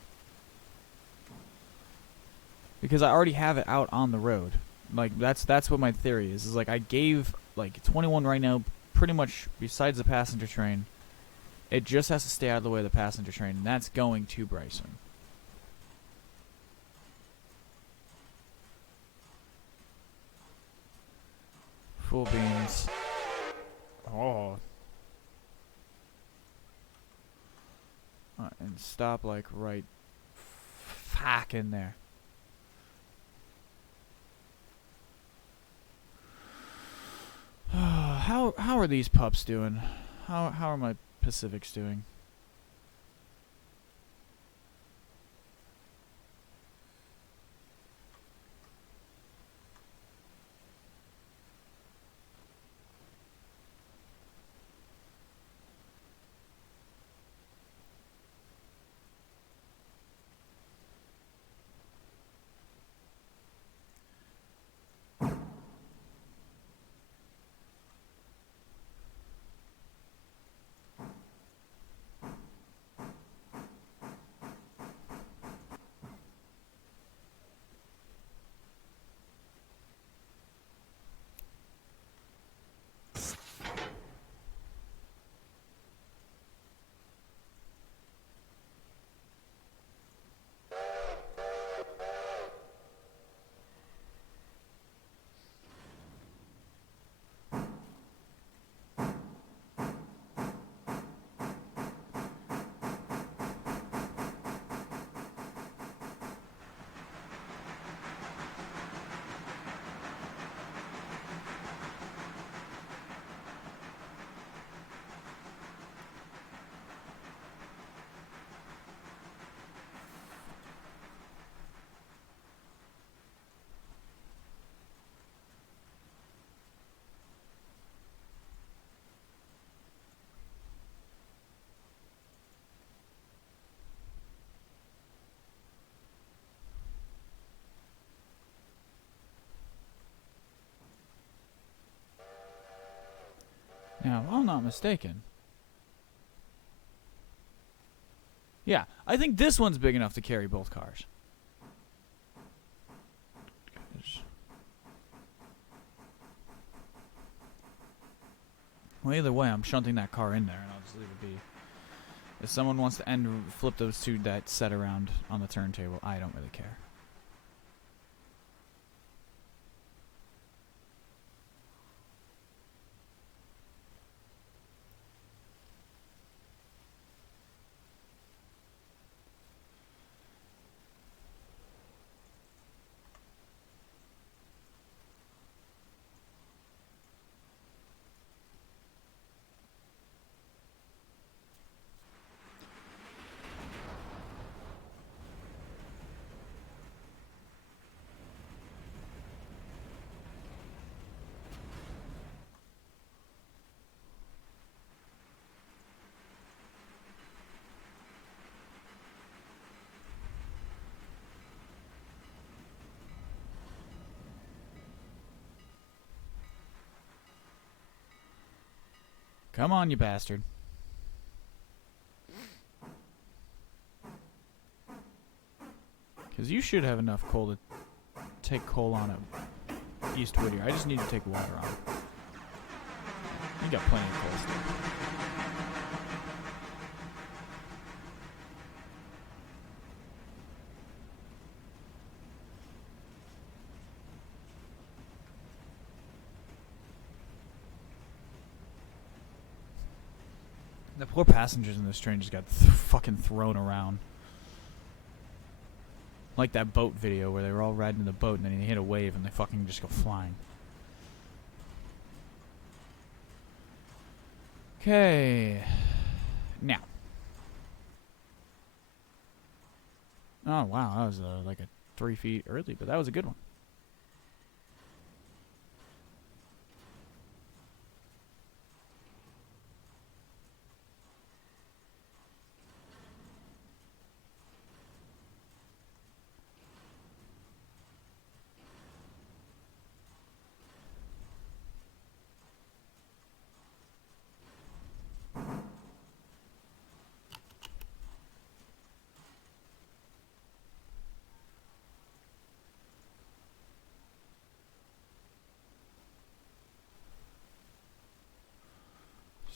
Because I already have it out on the road. Like, that's what my theory is. Is like, I gave, like, 21 right now, pretty much, besides the passenger train. It just has to stay out of the way of the passenger train, and that's going to Bryson. Full beans. Oh. And stop, like, right fuck in there. How are these pups doing? How are my Pacifics doing? Now, if I'm not mistaken. Yeah, I think this one's big enough to carry both cars. Well, either way, I'm shunting that car in there, and I'll just leave it be. If someone wants to flip those two that set around on the turntable, I don't really care. Come on, you bastard. Because you should have enough coal to take coal on a East Whittier. I just need to take water on it. You got plenty of coal still. The poor passengers in this train just got fucking thrown around. Like that boat video where they were all riding in the boat and then they hit a wave and they fucking just go flying. Okay. Now. Oh, wow. That was like a 3 feet early, but that was a good one.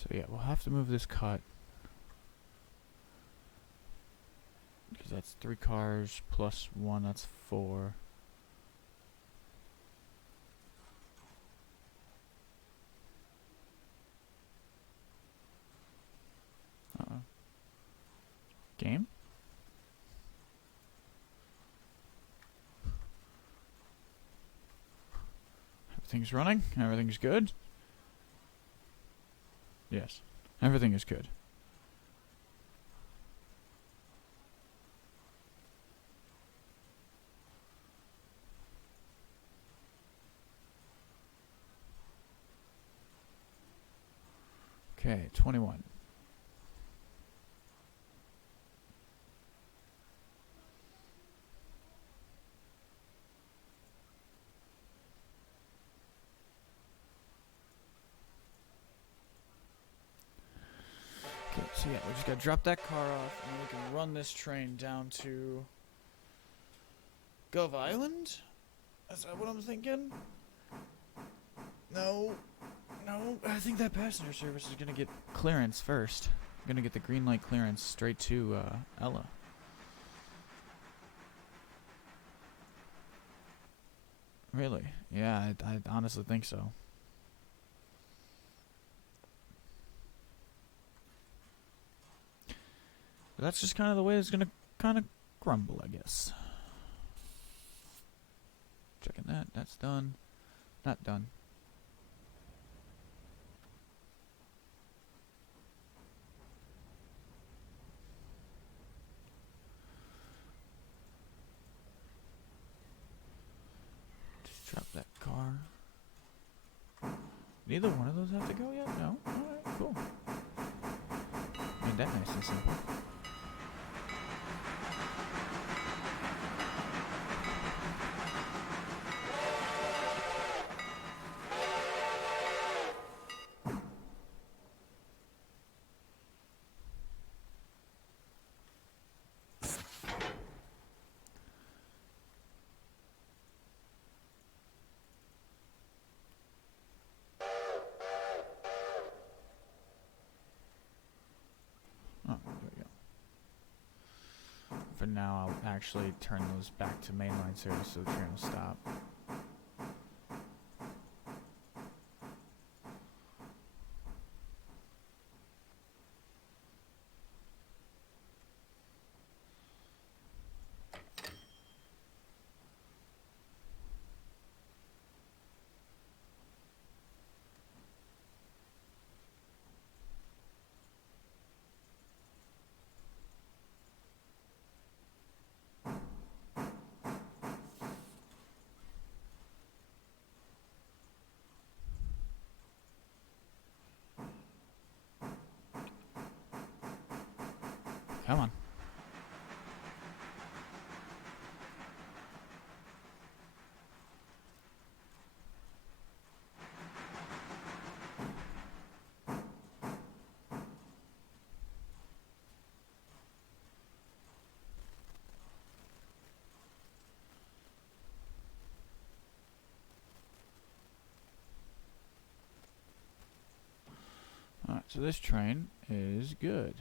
So yeah, we'll have to move this cut. Because that's 3 cars plus 1, that's 4. Uh-oh. Game? Everything's running? Everything's good? Yes. Everything is good. Okay, 21. Okay, so yeah, we just gotta drop that car off, and then we can run this train down to Gove Island? Is that what I'm thinking? No. No, I think that passenger service is gonna get clearance first. Gonna get the green light clearance straight to Ella. Really? Yeah, I honestly think so. But that's just kind of the way it's gonna kind of crumble, I guess. Checking that. That's done. Not done. Just drop that car. Neither one of those have to go yet? No? Alright, cool. Made that nice and simple. for now, I'll actually turn those back to mainline service so the train will stop. Come on. Alright, so this train is good.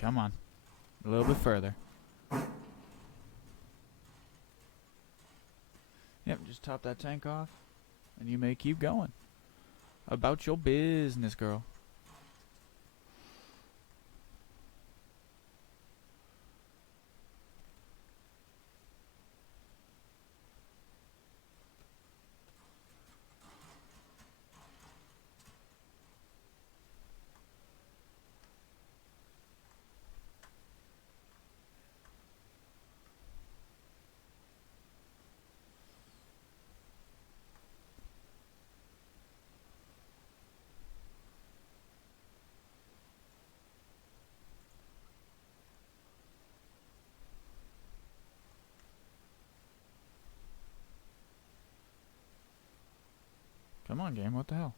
Come on. A little bit further. Yep, just top that tank off, and you may keep going. About your business, girl. Come on, game, what the hell?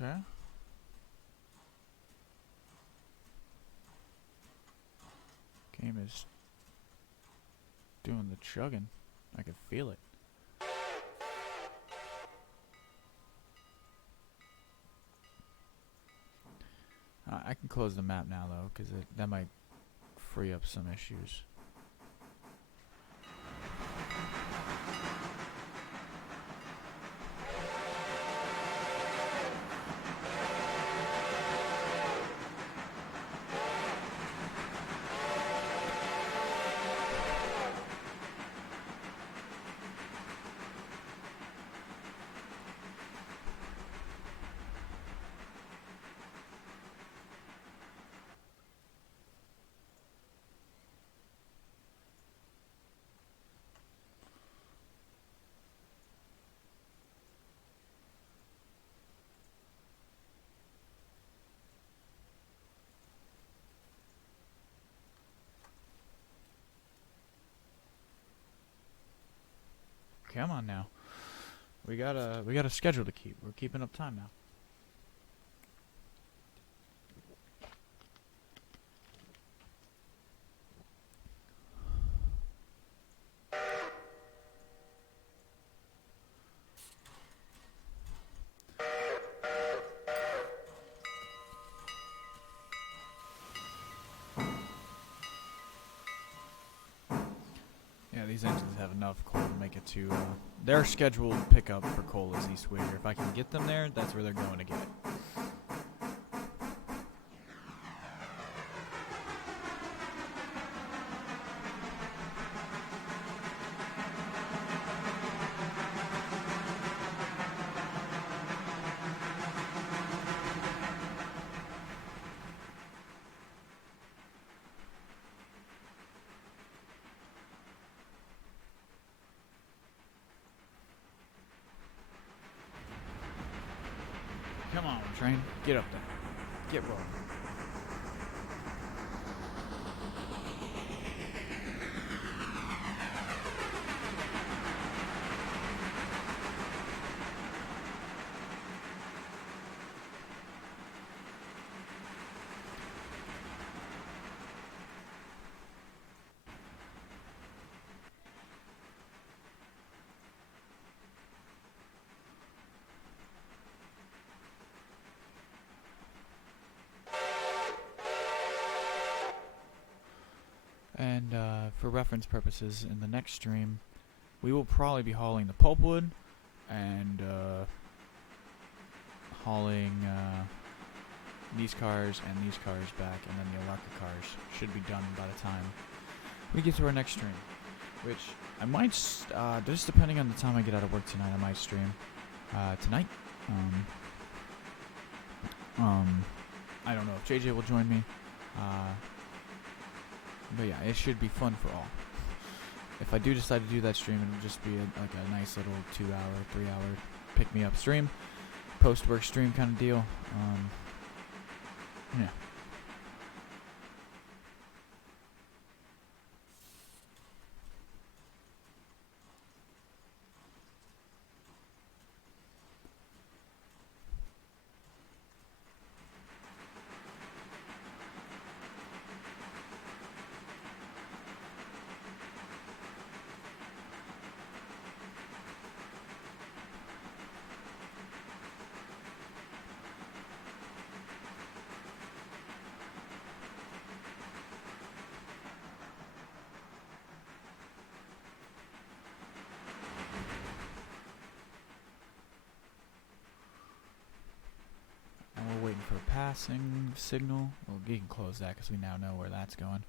Okay. Game is doing the chugging. I can feel it. I can close the map now, though, because that might free up some issues. Come on now. We got a schedule to keep. We're keeping up time now. Yeah, these engines have enough coal to make it to their scheduled pickup for coal is East Whittier. If I can get them there, that's where they're going to get it. Come on, train. Get up there. Get rolling. And for reference purposes, in the next stream, we will probably be hauling the pulpwood and hauling these cars and these cars back, and then the Alarka cars should be done by the time we get to our next stream. Which I might, just depending on the time I get out of work tonight, I might stream tonight. I don't know if JJ will join me. But yeah, it should be fun for all. If I do decide to do that stream, it'll just be like a nice little 2-hour, 3-hour pick-me-up stream. Post-work stream kind of deal. Yeah. We're waiting for a passing signal. Well, you can close that because we now know where that's going.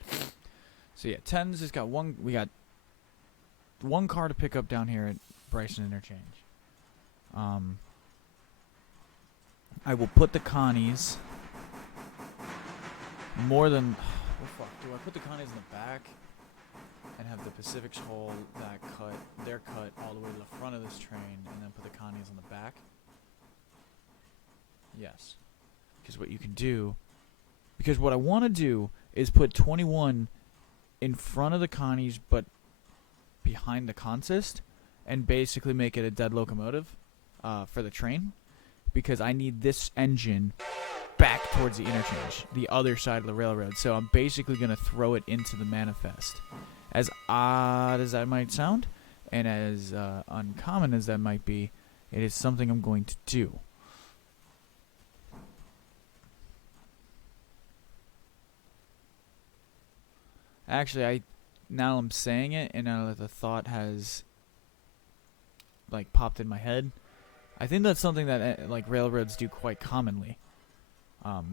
So yeah, 10's just got one. We got one car to pick up down here at Bryson Interchange. I will put the Connies more than. Oh fuck! Do I put the Connies in the back and have the Pacifics hold that cut, their cut all the way to the front of this train, and then put the Connies on the back? Yes. Because what you can do, because what I want to do is put 21 in front of the Connies but behind the consist, and basically make it a dead locomotive for the train, because I need this engine back towards the interchange, the other side of the railroad. So I'm basically going to throw it into the manifest. As odd as that might sound, and as uncommon as that might be, it is something I'm going to do. Actually, now I'm saying it, and now that the thought has like popped in my head, I think that's something that like railroads do quite commonly.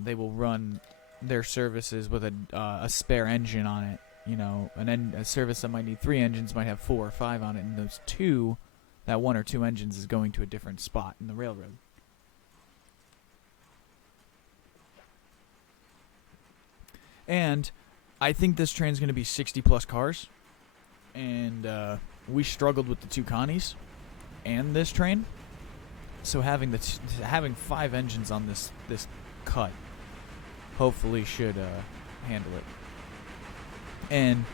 They will run their services with a spare engine on it. You know, a service that might need 3 engines might have 4 or 5 on it, and those 2, that 1 or 2 engines is going to a different spot in the railroad. And I think this train's going to be 60 plus cars, and we struggled with the 2 Connies and this train, so having having 5 engines on this cut hopefully should handle it. And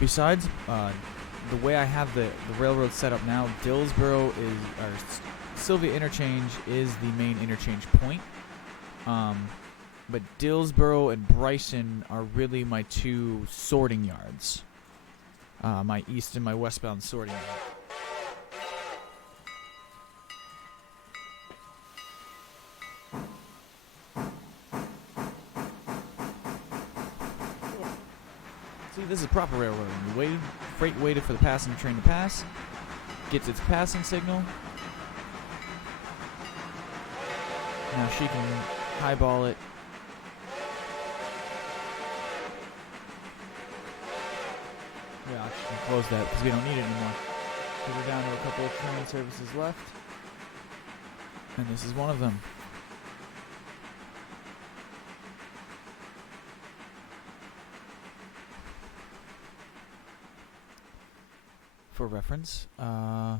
besides, the way I have the railroad set up now, Dillsboro Sylvia Interchange is the main interchange point. But Dillsboro and Bryson are really my 2 sorting yards. My east and my westbound sorting yard. See, this is proper railroad. Freight waited for the passenger train to pass. Gets its passing signal. Now she can highball it. Yeah, I can close that because we don't need it anymore. We're down to a couple of train services left. And this is one of them. For reference, we're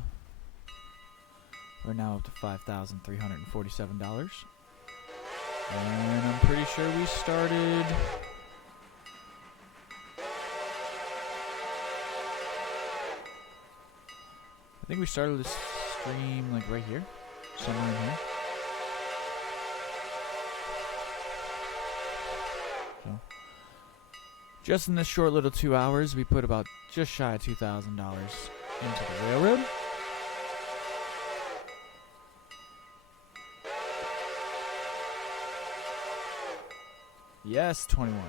now up to $5,347. And I'm pretty sure we started... I think we started this stream like right here. Somewhere in here. So, just in this short little 2 hours, we put about just shy of $2,000 into the railroad. Yes, 21.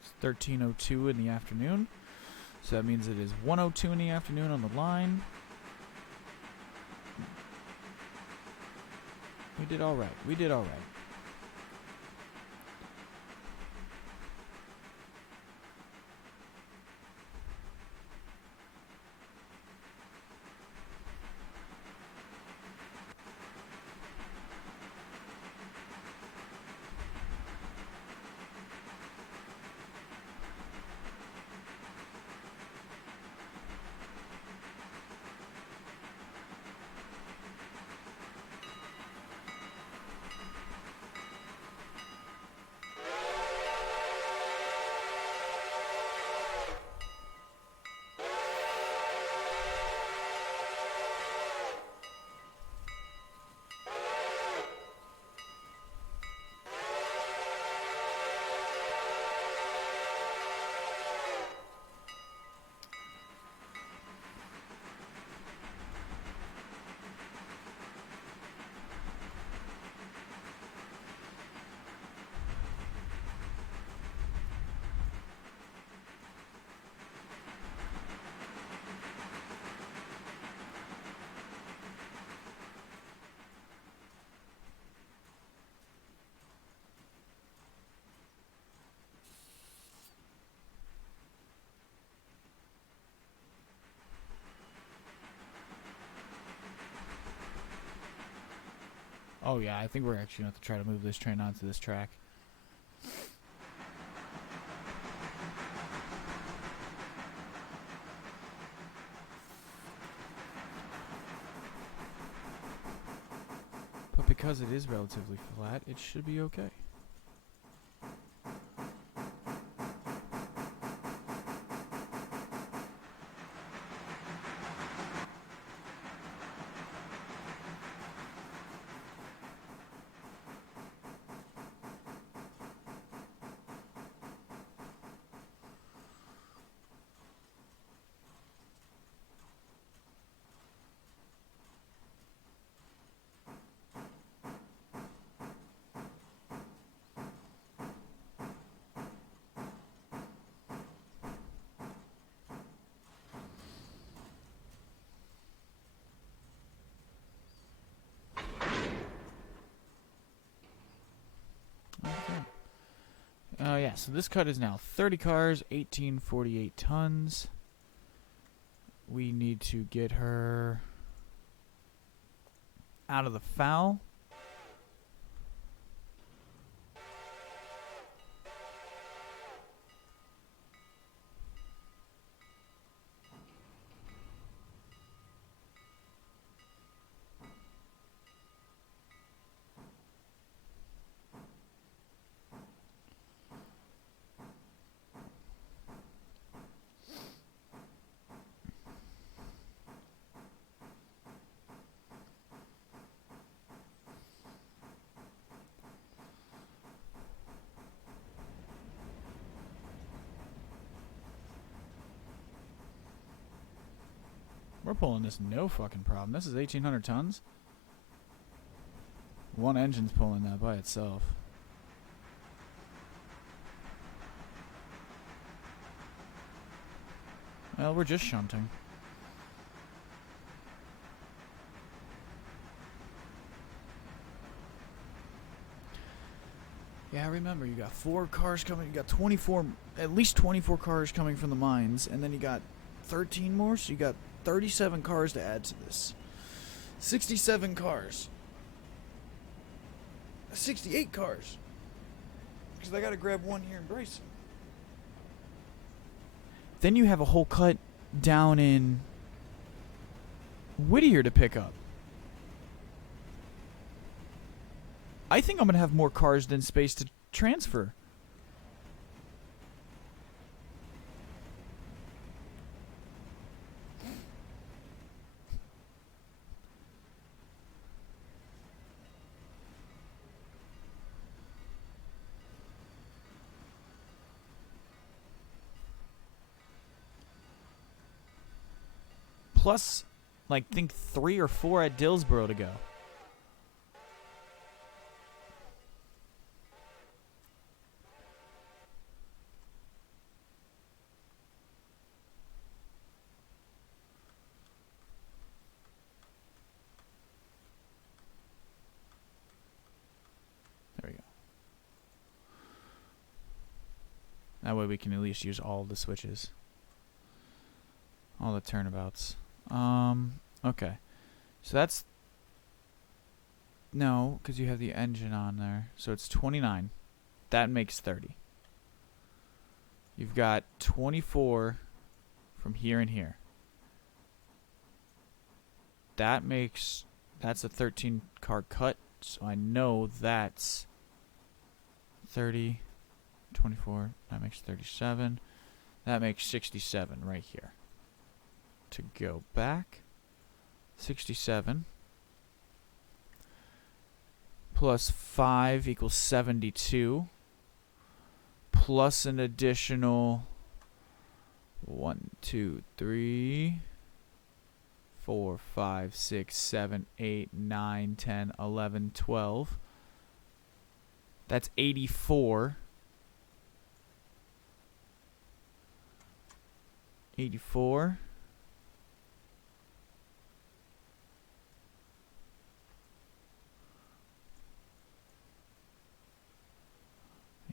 It's 13:02 in the afternoon. So that means it is 1:02 in the afternoon on the line. We did all right. We did all right. Oh yeah, I think we're actually going to have to try to move this train onto this track. But because it is relatively flat, it should be okay. Yeah, so this cut is now 30 cars, 1848 tons. We need to get her out of the foul. We're pulling this no fucking problem. This is 1,800 tons. One engine's pulling that by itself. Well, we're just shunting. Yeah, remember, you got 4 cars coming. You got 24, at least 24 cars coming from the mines, and then you got 13 more, so you got 37 cars to add to this. 67 cars. 68 cars. Because I gotta grab one here in Bryson. Then you have a whole cut down in Whittier to pick up. I think I'm gonna have more cars than space to transfer. Plus, like, think 3 or 4 at Dillsboro to go. There we go. That way we can at least use all the switches. All the turnabouts. Okay. So that's... No, because you have the engine on there. So it's 29. That makes 30. You've got 24 from here and here. That makes... That's a 13 car cut. So I know that's 30, 24. That makes 37. That makes 67 right here. To go back, 67 plus 5 equals 72 plus an additional 1, 2, 3, 4, 5, 6, 7, 8, 9, 10, 11, 12. That's 84. 84.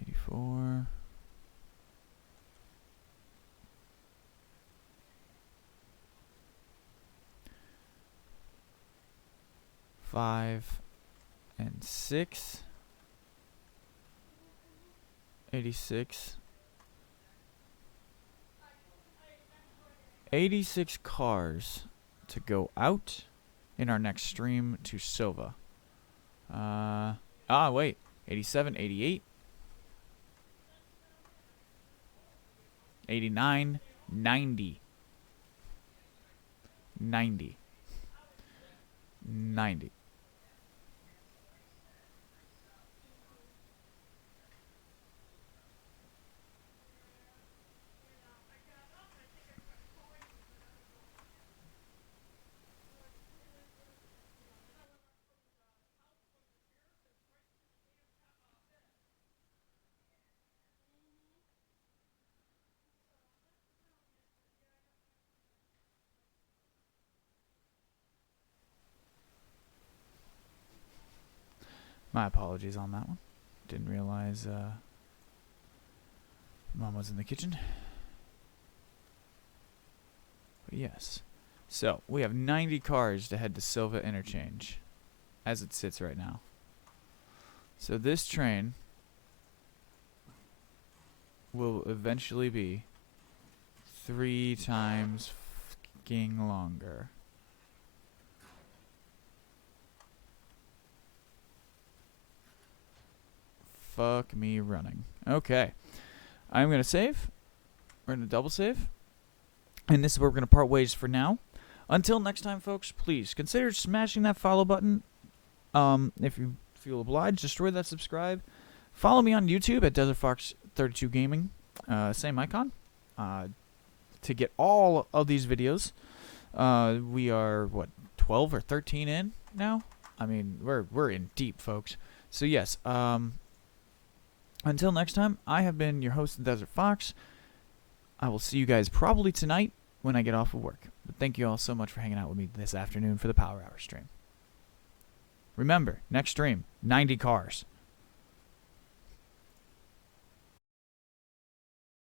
84. 5 and 6. 86. 86 cars to go out in our next stream to Sova. Wait. 87, 88. 89, 90. 90. 90. My apologies on that one. Didn't realize Mom was in the kitchen. But yes. So, we have 90 cars to head to Silva Interchange as it sits right now. So this train will eventually be 3 times fucking longer. Fuck me running. Okay. I'm going to save. We're going to double save. And this is where we're going to part ways for now. Until next time, folks, please consider smashing that follow button. If you feel obliged, destroy that subscribe. Follow me on YouTube at DesertFox32 Gaming. Same icon. To get all of these videos. We are, 12 or 13 in now? I mean, we're in deep, folks. So, yes, until next time, I have been your host, Desert Fox. I will see you guys probably tonight when I get off of work. But thank you all so much for hanging out with me this afternoon for the Power Hour stream. Remember, next stream, 90 cars.